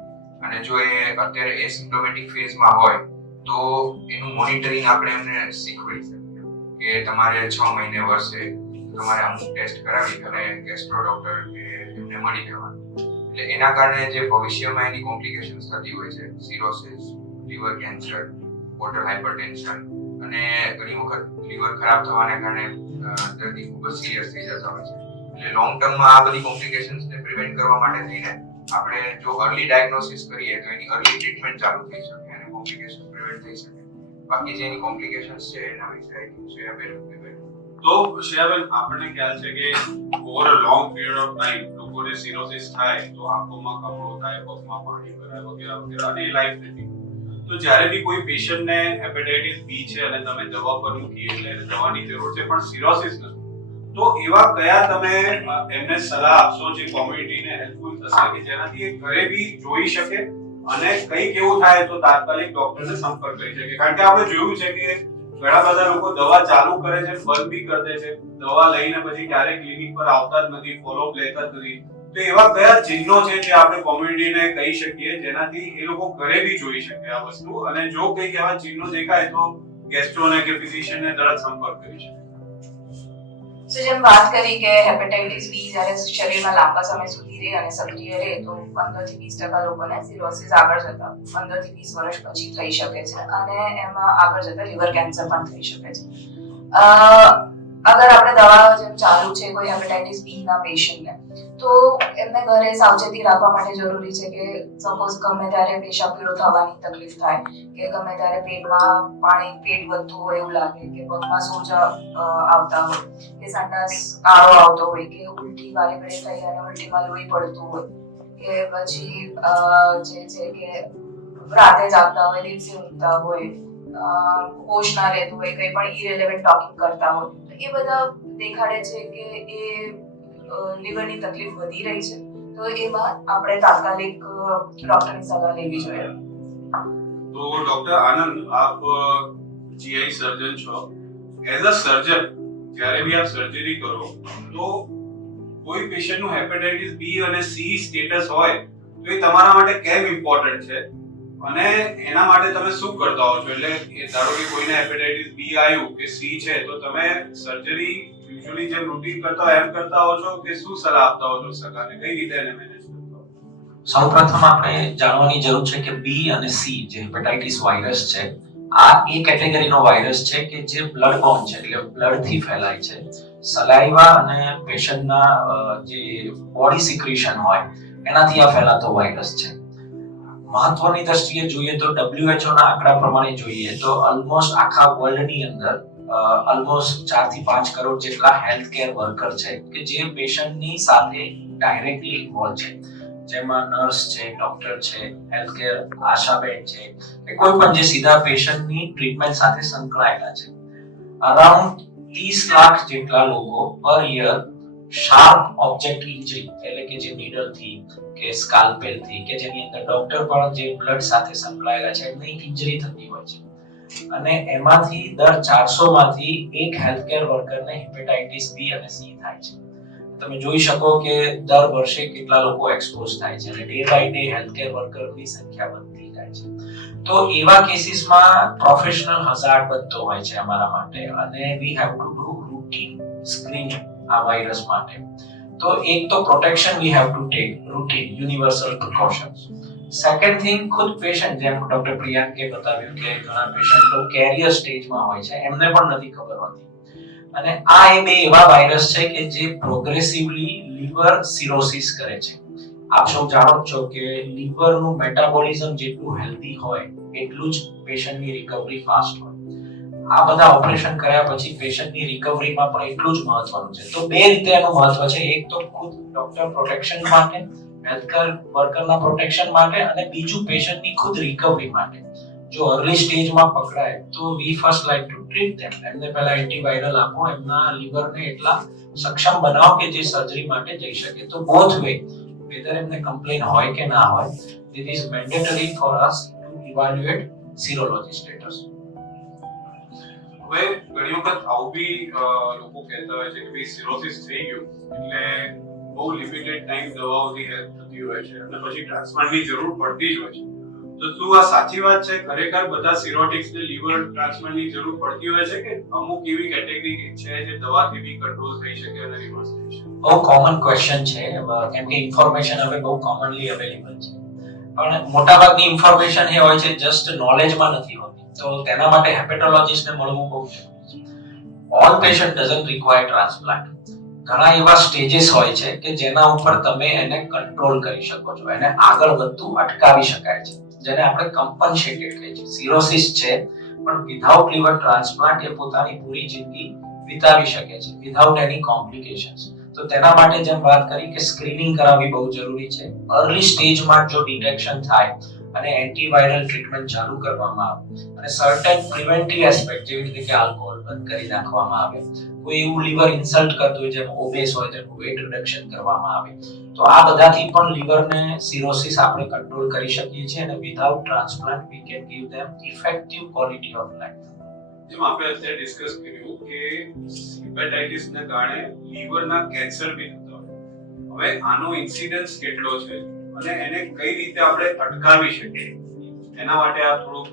અને જો એ અત્યારે એસિમ્પ્ટોમેટિક ફેઝમાં હોય તો એનું મોનિટરિંગ આપણે એમને શીખવાડી શકીએ કે તમારે 6 મહિને વર્ષે તમારે અમુક ટેસ્ટ કરાવી અને ગેસ્ટ્રો ડોક્ટર કે એમને મળી જવાનું. એટલે એના કારણે જે ભવિષ્યમાં એની કોમ્પ્લિકેશન્સ થતી હોય છે, cirrhosis, liver cancer, portal hypertension અને ઘણી વખત લીવર ખરાબ થવાને કારણે દર્દી ખૂબ જ સિરિયસ થઈ જતા હોય છે. એટલે લોંગ ટર્મમાં આ બધી કોમ્પ્લિકેશન્સને પ્રિવેન્ટ કરવા માટે થઈને આપણે જો અર્લી ડાયગ્નોસિસ કરીએ તો એની અર્લી ટ્રીટમેન્ટ ચાલુ થઈ શકે અને કોમ્પ્લિકેશન પ્રિવેન્ટ થઈ શકે. બાકી જે એની કોમ્પ્લિકેશન્સ છે એના વિશે આઈ થિંક શ્રેયાબેન. તો શ્રેયાબેન, આપણને ખ્યાલ છે કે over a long period of time લોકોને સિરોસિસ થાય તો આંખોમાં કમળો થાય, પગમાં પાણી ભરાય વગેરે વગેરે અને લાઈફ થ્રેટનિંગ. તો જ્યારે બી કોઈ પેશન્ટને હેપેટાઇટિસ બી છે અને તમે દવા પર મૂકી એટલે એને દવાની જરૂર છે પણ સિરોસિસ નથી, તો એવા કયા તમે એમને સલાહ આપશો જે કોમ્યુનિટીને હેલ્પફુલ થશે કે જેનાથી એ ઘરે બી જોઈ શકે અને કંઈક એવું થાય તો તાત્કાલિક ડોક્ટરને સંપર્ક કરી શકે? કારણ કે આપણે જોયું છે કે ઘણા બધા લોકો દવા ચાલુ કરે છે, બંધ બી કરી દે છે, દવા લઈને પછી ક્યારેક ક્લિનિક પર આવતા જ નથી, ફોલોઅપ લેતા જ નથી. તો એવા કયા ચિહ્નો છે જે આપણે કોમ્યુનિટીને કહી શકીએ જેનાથી એ લોકો ઘરે બી જોઈ શકે આ વસ્તુ, અને જો કંઈક એવા ચિહ્નો દેખાય તો ગેસ્ટ્રોને કે ફિઝિશિયનને તરત સંપર્ક કરી શકે? સો જેમ વાત કરી કે હેપેટાઇટિસ બી જ્યારે શરીરમાં લાંબા સમય સુધી રહે અને સક્રિય રહે તો 15 થી 20% લોકોને સિરોસિસ આગળ જતા 15 થી 20 વર્ષ પછી થઈ શકે છે અને એમાં આગળ જતા લીવર કેન્સર પણ થઈ શકે છે. અગર આપણે દવા જેમ ચાલુ છે કોઈ હેપેટાઇટિસ બી ના પેશન્ટને, તો એમને ઘરે સાવચેતી રાખવા માટે જરૂરી છે કે સપોઝ ગમે ત્યારે પેશાબ પીળો થવાની તકલીફ થાય કે ગમે ત્યારે પેટમાં પેટ વધતું હોય એવું લાગે કે પગમાં સોજા આવતા હોય કે સંડાસ કાળો આવતો હોય કે ઉલટી વારે ઘડે થઈ અને ઉલટીમાં લોહી પડતું હોય કે પછી જે છે કે રાતે જાગતા હોય, દિવસે ઊંઘતા હોય, હોશ ના રહેતું હોય, કંઈ પણ ઇરેલેવન્ટ ટોકિંગ કરતા હોય, તો એ બધા દેખાડે છે કે એ લીવરની તકલીફ વધી રહી છે. તો એમાં આપણે તાત્કાલિક ડોક્ટરની સલાહ લેવી જોઈએ. તો ડોક્ટર આનંદ, આપ જીઆઈ સર્જન છો. એઝ અ સર્જન જ્યારે બી આપ સર્જરી કરો તો કોઈ પેશન્ટનું હેપેટાઇટિસ બી અને સી સ્ટેટસ હોય તો એ તમારા માટે કેમ ઇમ્પોર્ટન્ટ છે અને એના માટે તમે શું કરતા હો છો? એટલે એ ધારો કે કોઈને હેપેટાઇટિસ બી આવ્યું કે સી છે તો તમે સર્જરી યુઝ્યુઅલી જેમ રૂટીન કરતા હોય એમ કરતા હો છો કે શું સલાહ આપતા હો છો સગાને? કઈ રીતે એને મેનેજ કરતા હો? સૌપ્રથમ આપણે જાણવાની જરૂર છે કે બી અને સી જે હેપેટાઇટિસ વાયરસ છે, આ એ કેટેગરીનો વાયરસ છે કે જે બ્લડ બોર્ન છે, એટલે બ્લડ થી ફેલાય છે. સલાઇવા અને પેશન્ટના જે બોડી સિક્રેશન હોય એનાથી આ ફેલાતો વાયરસ છે. મહત્વની દ્રષ્ટિએ જોઈએ તો WHO ના આંકડા પ્રમાણે જોઈએ તો ઓલમોસ્ટ આખા વર્લ્ડની અંદર ઓલમોસ્ટ 4 થી 5 કરોડ જેટલા હેલ્થ કેર વર્કર છે કે જે પેશન્ટની સાથે ડાયરેક્ટલી ઇન્વોલ્વ છે, જેમાં નર્સ છે, ડોક્ટર છે, હેલ્થ કેર આશાબેન છે, કે કોઈ પણ જે સીધા પેશન્ટની ટ્રીટમેન્ટ સાથે સંકળાયેલા છે. અરાઉન્ડ 30 લાખ જેટલા લોકો પર યર શાર્પ ઓબ્જેક્ટ ઇન્જરી એટલે કે જે નીડલ થી કે સ્કાલ્પેલ થી કે જેની અંદર ડોક્ટર પણ જે બ્લડ સાથે સંકળાયેલા છે એમની ઇન્જરી થતી હોય છે અને એમાંથી દર 400 માંથી એક હેલ્થકેર વર્કરને હેપેટાઇટિસ બી અને સી થાય છે. તમે જોઈ શકો કે દર વર્ષે કેટલા લોકો એક્સપોઝ થાય છે અને ડે બાય ડે હેલ્થકેર વર્કરની સંખ્યા વધતી જાય છે. તો એવા કેસીસમાં પ્રોફેશનલ હઝાર્ડ બનતો હોય છે અમારા માટે અને we have to do routine screening આ વાયરસ માટે. તો એક તો protection we have to take routine universal precautions. Second thing, ખુદ પેશન્ટ જેમ ડોક્ટર પ્રિયાંકે બતાવ્યું કે ઘણા પેશન્ટો કેરિયર સ્ટેજમાં હોય છે, એમને પણ નથી ખબર હોતી. અને આ એ બે એવા વાયરસ છે કે જે પ્રોગ્રેસિવલી લીવર સિરોસિસ કરે છે. આપ સૌ જાણો છો કે લીવરનું મેટાબોલિઝમ જેટલું હેલ્ધી હોય એટલું જ પેશન્ટની રિકવરી ફાસ્ટ હોય. આ બધા ઓપરેશન કર્યા પછી પેશન્ટની રિકવરીમાં પણ એટલું જ મહત્વનું છે. તો બે રીતે એનું મહત્વ છે. એક તો ખુદ ડોક્ટર પ્રોટેક્શન માટે, હેલ્થકેર વર્કરના પ્રોટેક્શન માટે, અને બીજું પેશન્ટની ખુદ રિકવરી માટે. જો અર્લી સ્ટેજમાં પકડાય તો વી ફર્સ્ટ લાઈક ટુ ટ્રીટ ધેમ. એમને પહેલા એન્ટીવાયરલ આપો, એમના લીવરને એટલા સક્ષમ બનાવો કે જે સર્જરી માટે જઈ શકે. તો બોથ વે, whether એમને કમ્પ્લેન હોય કે ના હોય, it is mandatory for us to evaluate serology status. હવે ઘણી વખત આવું બી લોકો કહેતા હોય છે કે ભાઈ સિરોસિસ થઈ ગયું એટલે બહુ લિમિટેડ ટાઈમ દવાઓથી હેલ્પ થતી હોય છે અને પછી ટ્રાન્સપ્લાન્ટની જરૂર પડતી જ હોય છે. તો શું આ સાચી વાત છે? ખરેખર બધા સિરોટિક્સને લીવર ટ્રાન્સપ્લાન્ટની જરૂર પડતી હોય છે કે અમુક એવી કેટેગરી છે જે દવાથી બી કંટ્રોલ થઈ શકે અને રિવર્સ થઈ શકે? બહુ કોમન ક્વેશ્ચન છે કેમ કે ઇન્ફોર્મેશન હવે બહુ કોમનલી અવેલેબલ છે, પણ મોટાભાગની ઇન્ફોર્મેશન એ હોય છે જસ્ટ નોલેજમાં નથી હોતી, તો તેના માટે હેપેટોલોજીસ્ટને મળવું બહુ જરૂરી છે. All patient doesn't require transplant. ઘણા એવા સ્ટેજીસ હોય છે કે જેના ઉપર તમે એને કંટ્રોલ કરી શકો છો, એને આગળ વધતું અટકાવી શકાય છે, જેને આપણે કમ્પન્સેટેડ કહીએ છીએ. સિરોસિસ છે પણ વિધાઉટ લીવર ટ્રાન્સપ્લાન્ટ એ પોતાની પૂરી જિંદગી વિતાવી શકે છે વિધાઉટ એની કોમ્પ્લિકેશન્સ. તો તેના માટે જેમ વાત કરી કે સ્ક્રીનિંગ કરાવવી બહુ જરૂરી છે. અર્લી સ્ટેજમાં જો ડિટેક્શન થાય અને એન્ટીવાયરલ ટ્રીટમેન્ટ ચાલુ કરવામાં આવે અને સર્ટેન પ્રિવેન્ટિવ એસ્પેક્ટ જેવી રીતે કે આલ્કોહોલ બંધ કરી નાખવામાં આવે, કોઈ એવું લીવર ઇન્સલ્ટ કરતું હોય જેમ ઓબેસ હોય તેનું વેટ રિડક્શન કરવામાં આવે, તો આ બધાથી પણ લીવરને સિરોસિસ આપણે કંટ્રોલ કરી શકીએ છીએ અને without transplant we can give them effective quality of life. જેમ આપણે અત્યારે ડિસ્કસ કર્યું કે હેપેટાઇટિસને કારણે લીવરના કેન્સર બી થતા હોય. હવે આનો ઇન્સિડન્સ કેટલો છે અને એને કઈ રીતે આપણે અટકાવી શકીએ એના માટે આ થોડુંક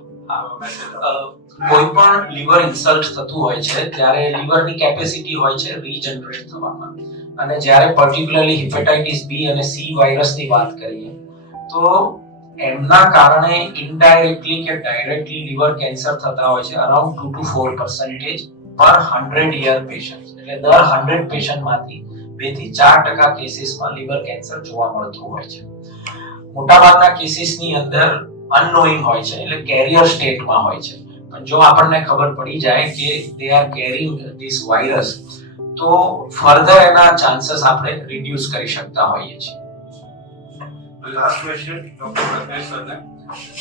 મેસેજ કોઈ પણ લીવર ઇન્સલ્ટ થતું હોય છે ત્યારે લીવરની કેપેસિટી હોય છે રીજનરેટ થવામાં, અને જ્યારે પર્ટિક્યુલરલી હેપેટાઇટિસ બી અને સી વાયરસની વાત કરીએ તો એમના કારણે ઇનડાયરેક્ટલી કે ડાયરેક્ટલી લીવર કેન્સર થતા હોય છે અરાઉન્ડ 2 to 4% પર 100 યર પેશન્ટ. એટલે દર 100 પેશન્ટમાંથી 2 થી 4% કેસીસમાં લીવર કેન્સર જોવા મળતું હોય છે. મોટાભાગના કેસીસની અંદર અનનોઈંગ હોય છે, એટલે કેરિયર સ્ટેટમાં હોય છે, પણ જો આપણને ખબર પડી જાય કે they are carrying this virus તો ફર્ધર એના ચાન્સીસ આપણે રિડ્યુસ કરી શકતા હોઈએ છીએ. લાસ્ટ ક્વેશ્ચન ડોક્ટર પ્રકાશ સરને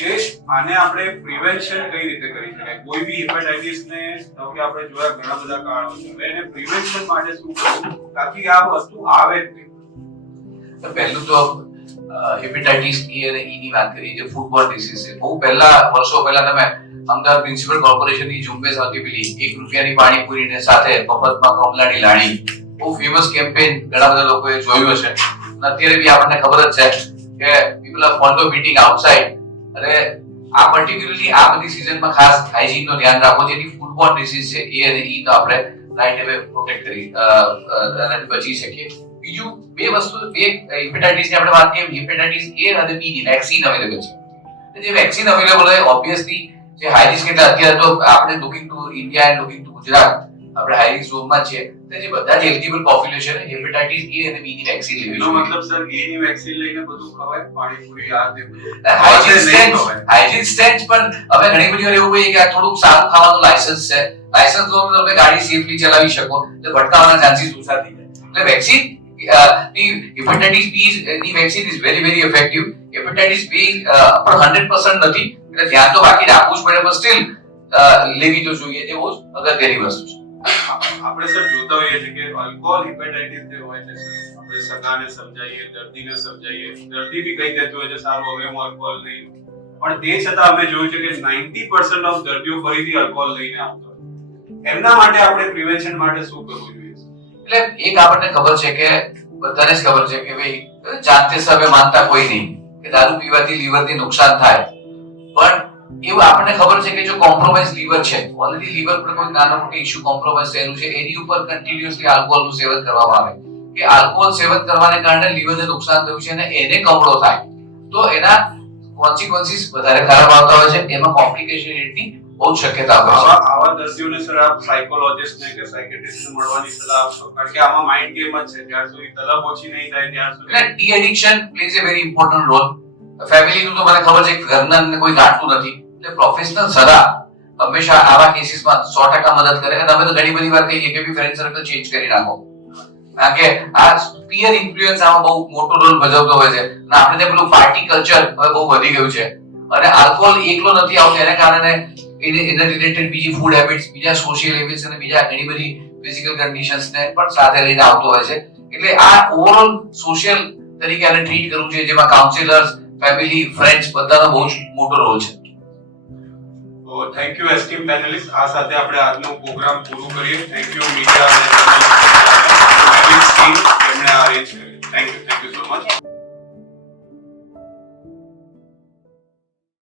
કે આને આપણે પ્રિવેન્શન કઈ રીતે કરી શકાય? કોઈ બી હેપેટાઇટિસને તો કે આપણે જોયા ઘણા બધા કારણો છે, હવે એને પ્રિવેન્શન માટે શું કરવું તાકી આ વસ્તુ આવે જ નહીં? તો પહેલું તો હેપેટાઇટિસ એ અને ઈ ની વાત કરીએ જે ફૂડબોર્ન ડિસીઝ છે. બહુ પહેલા વર્ષો પહેલા તમે અમદાવાદ મ્યુનિસિપલ કોર્પોરેશનની ઝુંબેશ આવતી પેલી 1 રૂપિયાની પાણીપુરીને સાથે મફતમાં કમલાની લાણી, બહુ ફેમસ કેમ્પેન ઘણા બધા લોકોએ જોયું છે. અત્યારે બી આપણને ખબર જ છે કે people are found of eating outside. અને આ પર્ટિક્યુલરલી આ બધી સિઝનમાં ખાસ હાઇજીનનું ધ્યાન રાખો. જેની ફૂડબોર્ન ડિસીઝ છે એ અને ઈ તો આપણે રાઈટ વે પ્રોટેક્ટ કરી અને બચી શકીએ. બીજું બે હેપેટાઇટિસની આપણે વાત કરીએ, હેપેટાઇટિસ એ અને બી ની વેક્સિન અવેલેબલ છે. જે વેક્સિન અવેલેબલ હોય ઓબ્વિયસલી જે હાઈ રિસ્ક, એટલે અત્યારે તો આપણે looking to India and looking to Gujarat આપણે હાઈ રિસ્ક ઝોનમાં છીએ, તો જે બધા જ એલિજિબલ પોપ્યુલેશન હેપેટાઇટિસ એ અને બી ની વેક્સિન લેવી એનો જોઈએ. મતલબ સર એ ની વેક્સિન લઈને બધું ખવાય? પાણીપુરી આ તે હાઇજીન સ્ટેન્ડ પણ હવે ઘણી બધી વાર એવું કહીએ કે આ થોડુંક સારું ખાવાનું લાયસન્સ છે, લાયસન્સ લો તો તમે ગાડી સેફલી ચલાવી શકો, એટલે ભટકાવાના ચાન્સીસ ઓછા થઈ જાય. એટલે વેક્સિન હેપેટાઇટિસ બી ની vaccine is very effective. Hepatitis B પણ 100% નથી, એટલે ધ્યાન તો બાકી રાખવું જ પડે, પણ સ્ટીલ લેવી તો જોઈએ, એ બહુ અગત્યની વસ્તુ છે. આપણે સર જોતા હોઈએ છીએ કે આલ્કોહોલ હેપેટાઇટિસ જે હોય છે આપણે સગાને સમજાવીએ, દર્દીને સમજાવીએ, દર્દી બી કહી દેતો હોય છે સારું હવે હું આલ્કોહોલ નહીં, પણ તે છતાં અમે જોયું છે કે 90% ઓફ દર્દીઓ ફરીથી આલ્કોહોલ લઈને આવતા હોય. એમના માટે આપણે પ્રિવેન્શન માટે શું કરવું જોઈએ? એટલે એક આપણને ખબર છે કે બધાને જ ખબર છે કે ભાઈ જાતે સવે માનતા કોઈ નહીં કે દારૂ પીવાથી લીવરને નુકસાન થાય, પણ એવું આપણને ખબર છે કે જો કોમ્પ્રોમાઇઝ લીવર છે, ઓલરેડી લીવર પર કોઈ નાનો મોટો ઇશ્યુ કોમ્પ્રોમાઇઝ થયેલું છે, એની ઉપર કન્ટિન્યુઅસલી આલ્કોહોલનું સેવન કરવામાં આવે કે આલ્કોહોલ સેવન કરવાને કારણે લીવરને નુકસાન થયું છે અને એને કમળો થાય તો એના કોન્સિક્વન્સીસ વધારે ખરાબ આવતા હોય છે, એમાં કોમ્પ્લિકેશન રેટની બહુ શક્યતા હોય છે. આવા દર્દીઓને સર આપ સાયકોલોજિસ્ટને કે સાયકેટ્રિસ્ટને મળવાની સલાહ આપશો? કારણ કે આમાં માઇન્ડ ગેમ જ છે, જ્યાં સુધી તલબ ઓછી નહીં થાય ત્યાં સુધી. એટલે de addiction plays a very important role. ફેમિલીનું તો મને ખબર છે કે ઘરના કોઈ ગાંઠતું નથી, એટલે પ્રોફેશનલ સલાહ હંમેશા આવા કેસીસમાં 100% મદદ કરે. અને અમે તો ઘણી બધી વાર કહીએ કે ફ્રેન્ડ સર્કલ ચેન્જ કરી નાખો, કારણ કે આ પીયર ઇન્ફ્લુઅન્સ આમાં બહુ મોટો રોલ ભજવતો હોય છે. અને આપણે ત્યાં પેલું પાર્ટી કલ્ચર હવે બહુ વધી ગયું છે, અને આલ્કોહોલ એકલો નથી આવતો, એને કારણે એના રિલેટેડ બીજી ફૂડ હેબિટ્સ, બીજા સોશિયલ હેબિટ્સ અને બીજા ઘણી બધી ફિઝિકલ કન્ડિશન્સને પણ સાથે લઈને આવતો હોય છે. એટલે આ ઓવરઓલ સોશિયલ તરીકે આને ટ્રીટ કરવું છે, જેમાં કાઉન્સિલર્સ, ફેમિલી, ફ્રેન્ડ્સ બધાનો બહુ જ મોટો રોલ છે. તો થેન્ક યુ એસ્ટીમ પેનલિસ્ટ. આ સાથે આપણે આજનો પ્રોગ્રામ પૂરું કરીએ. થેન્ક યુ મીડિયા અને ટીમ જેમણે આ અરેન્જ કર્યું. Thank you so much.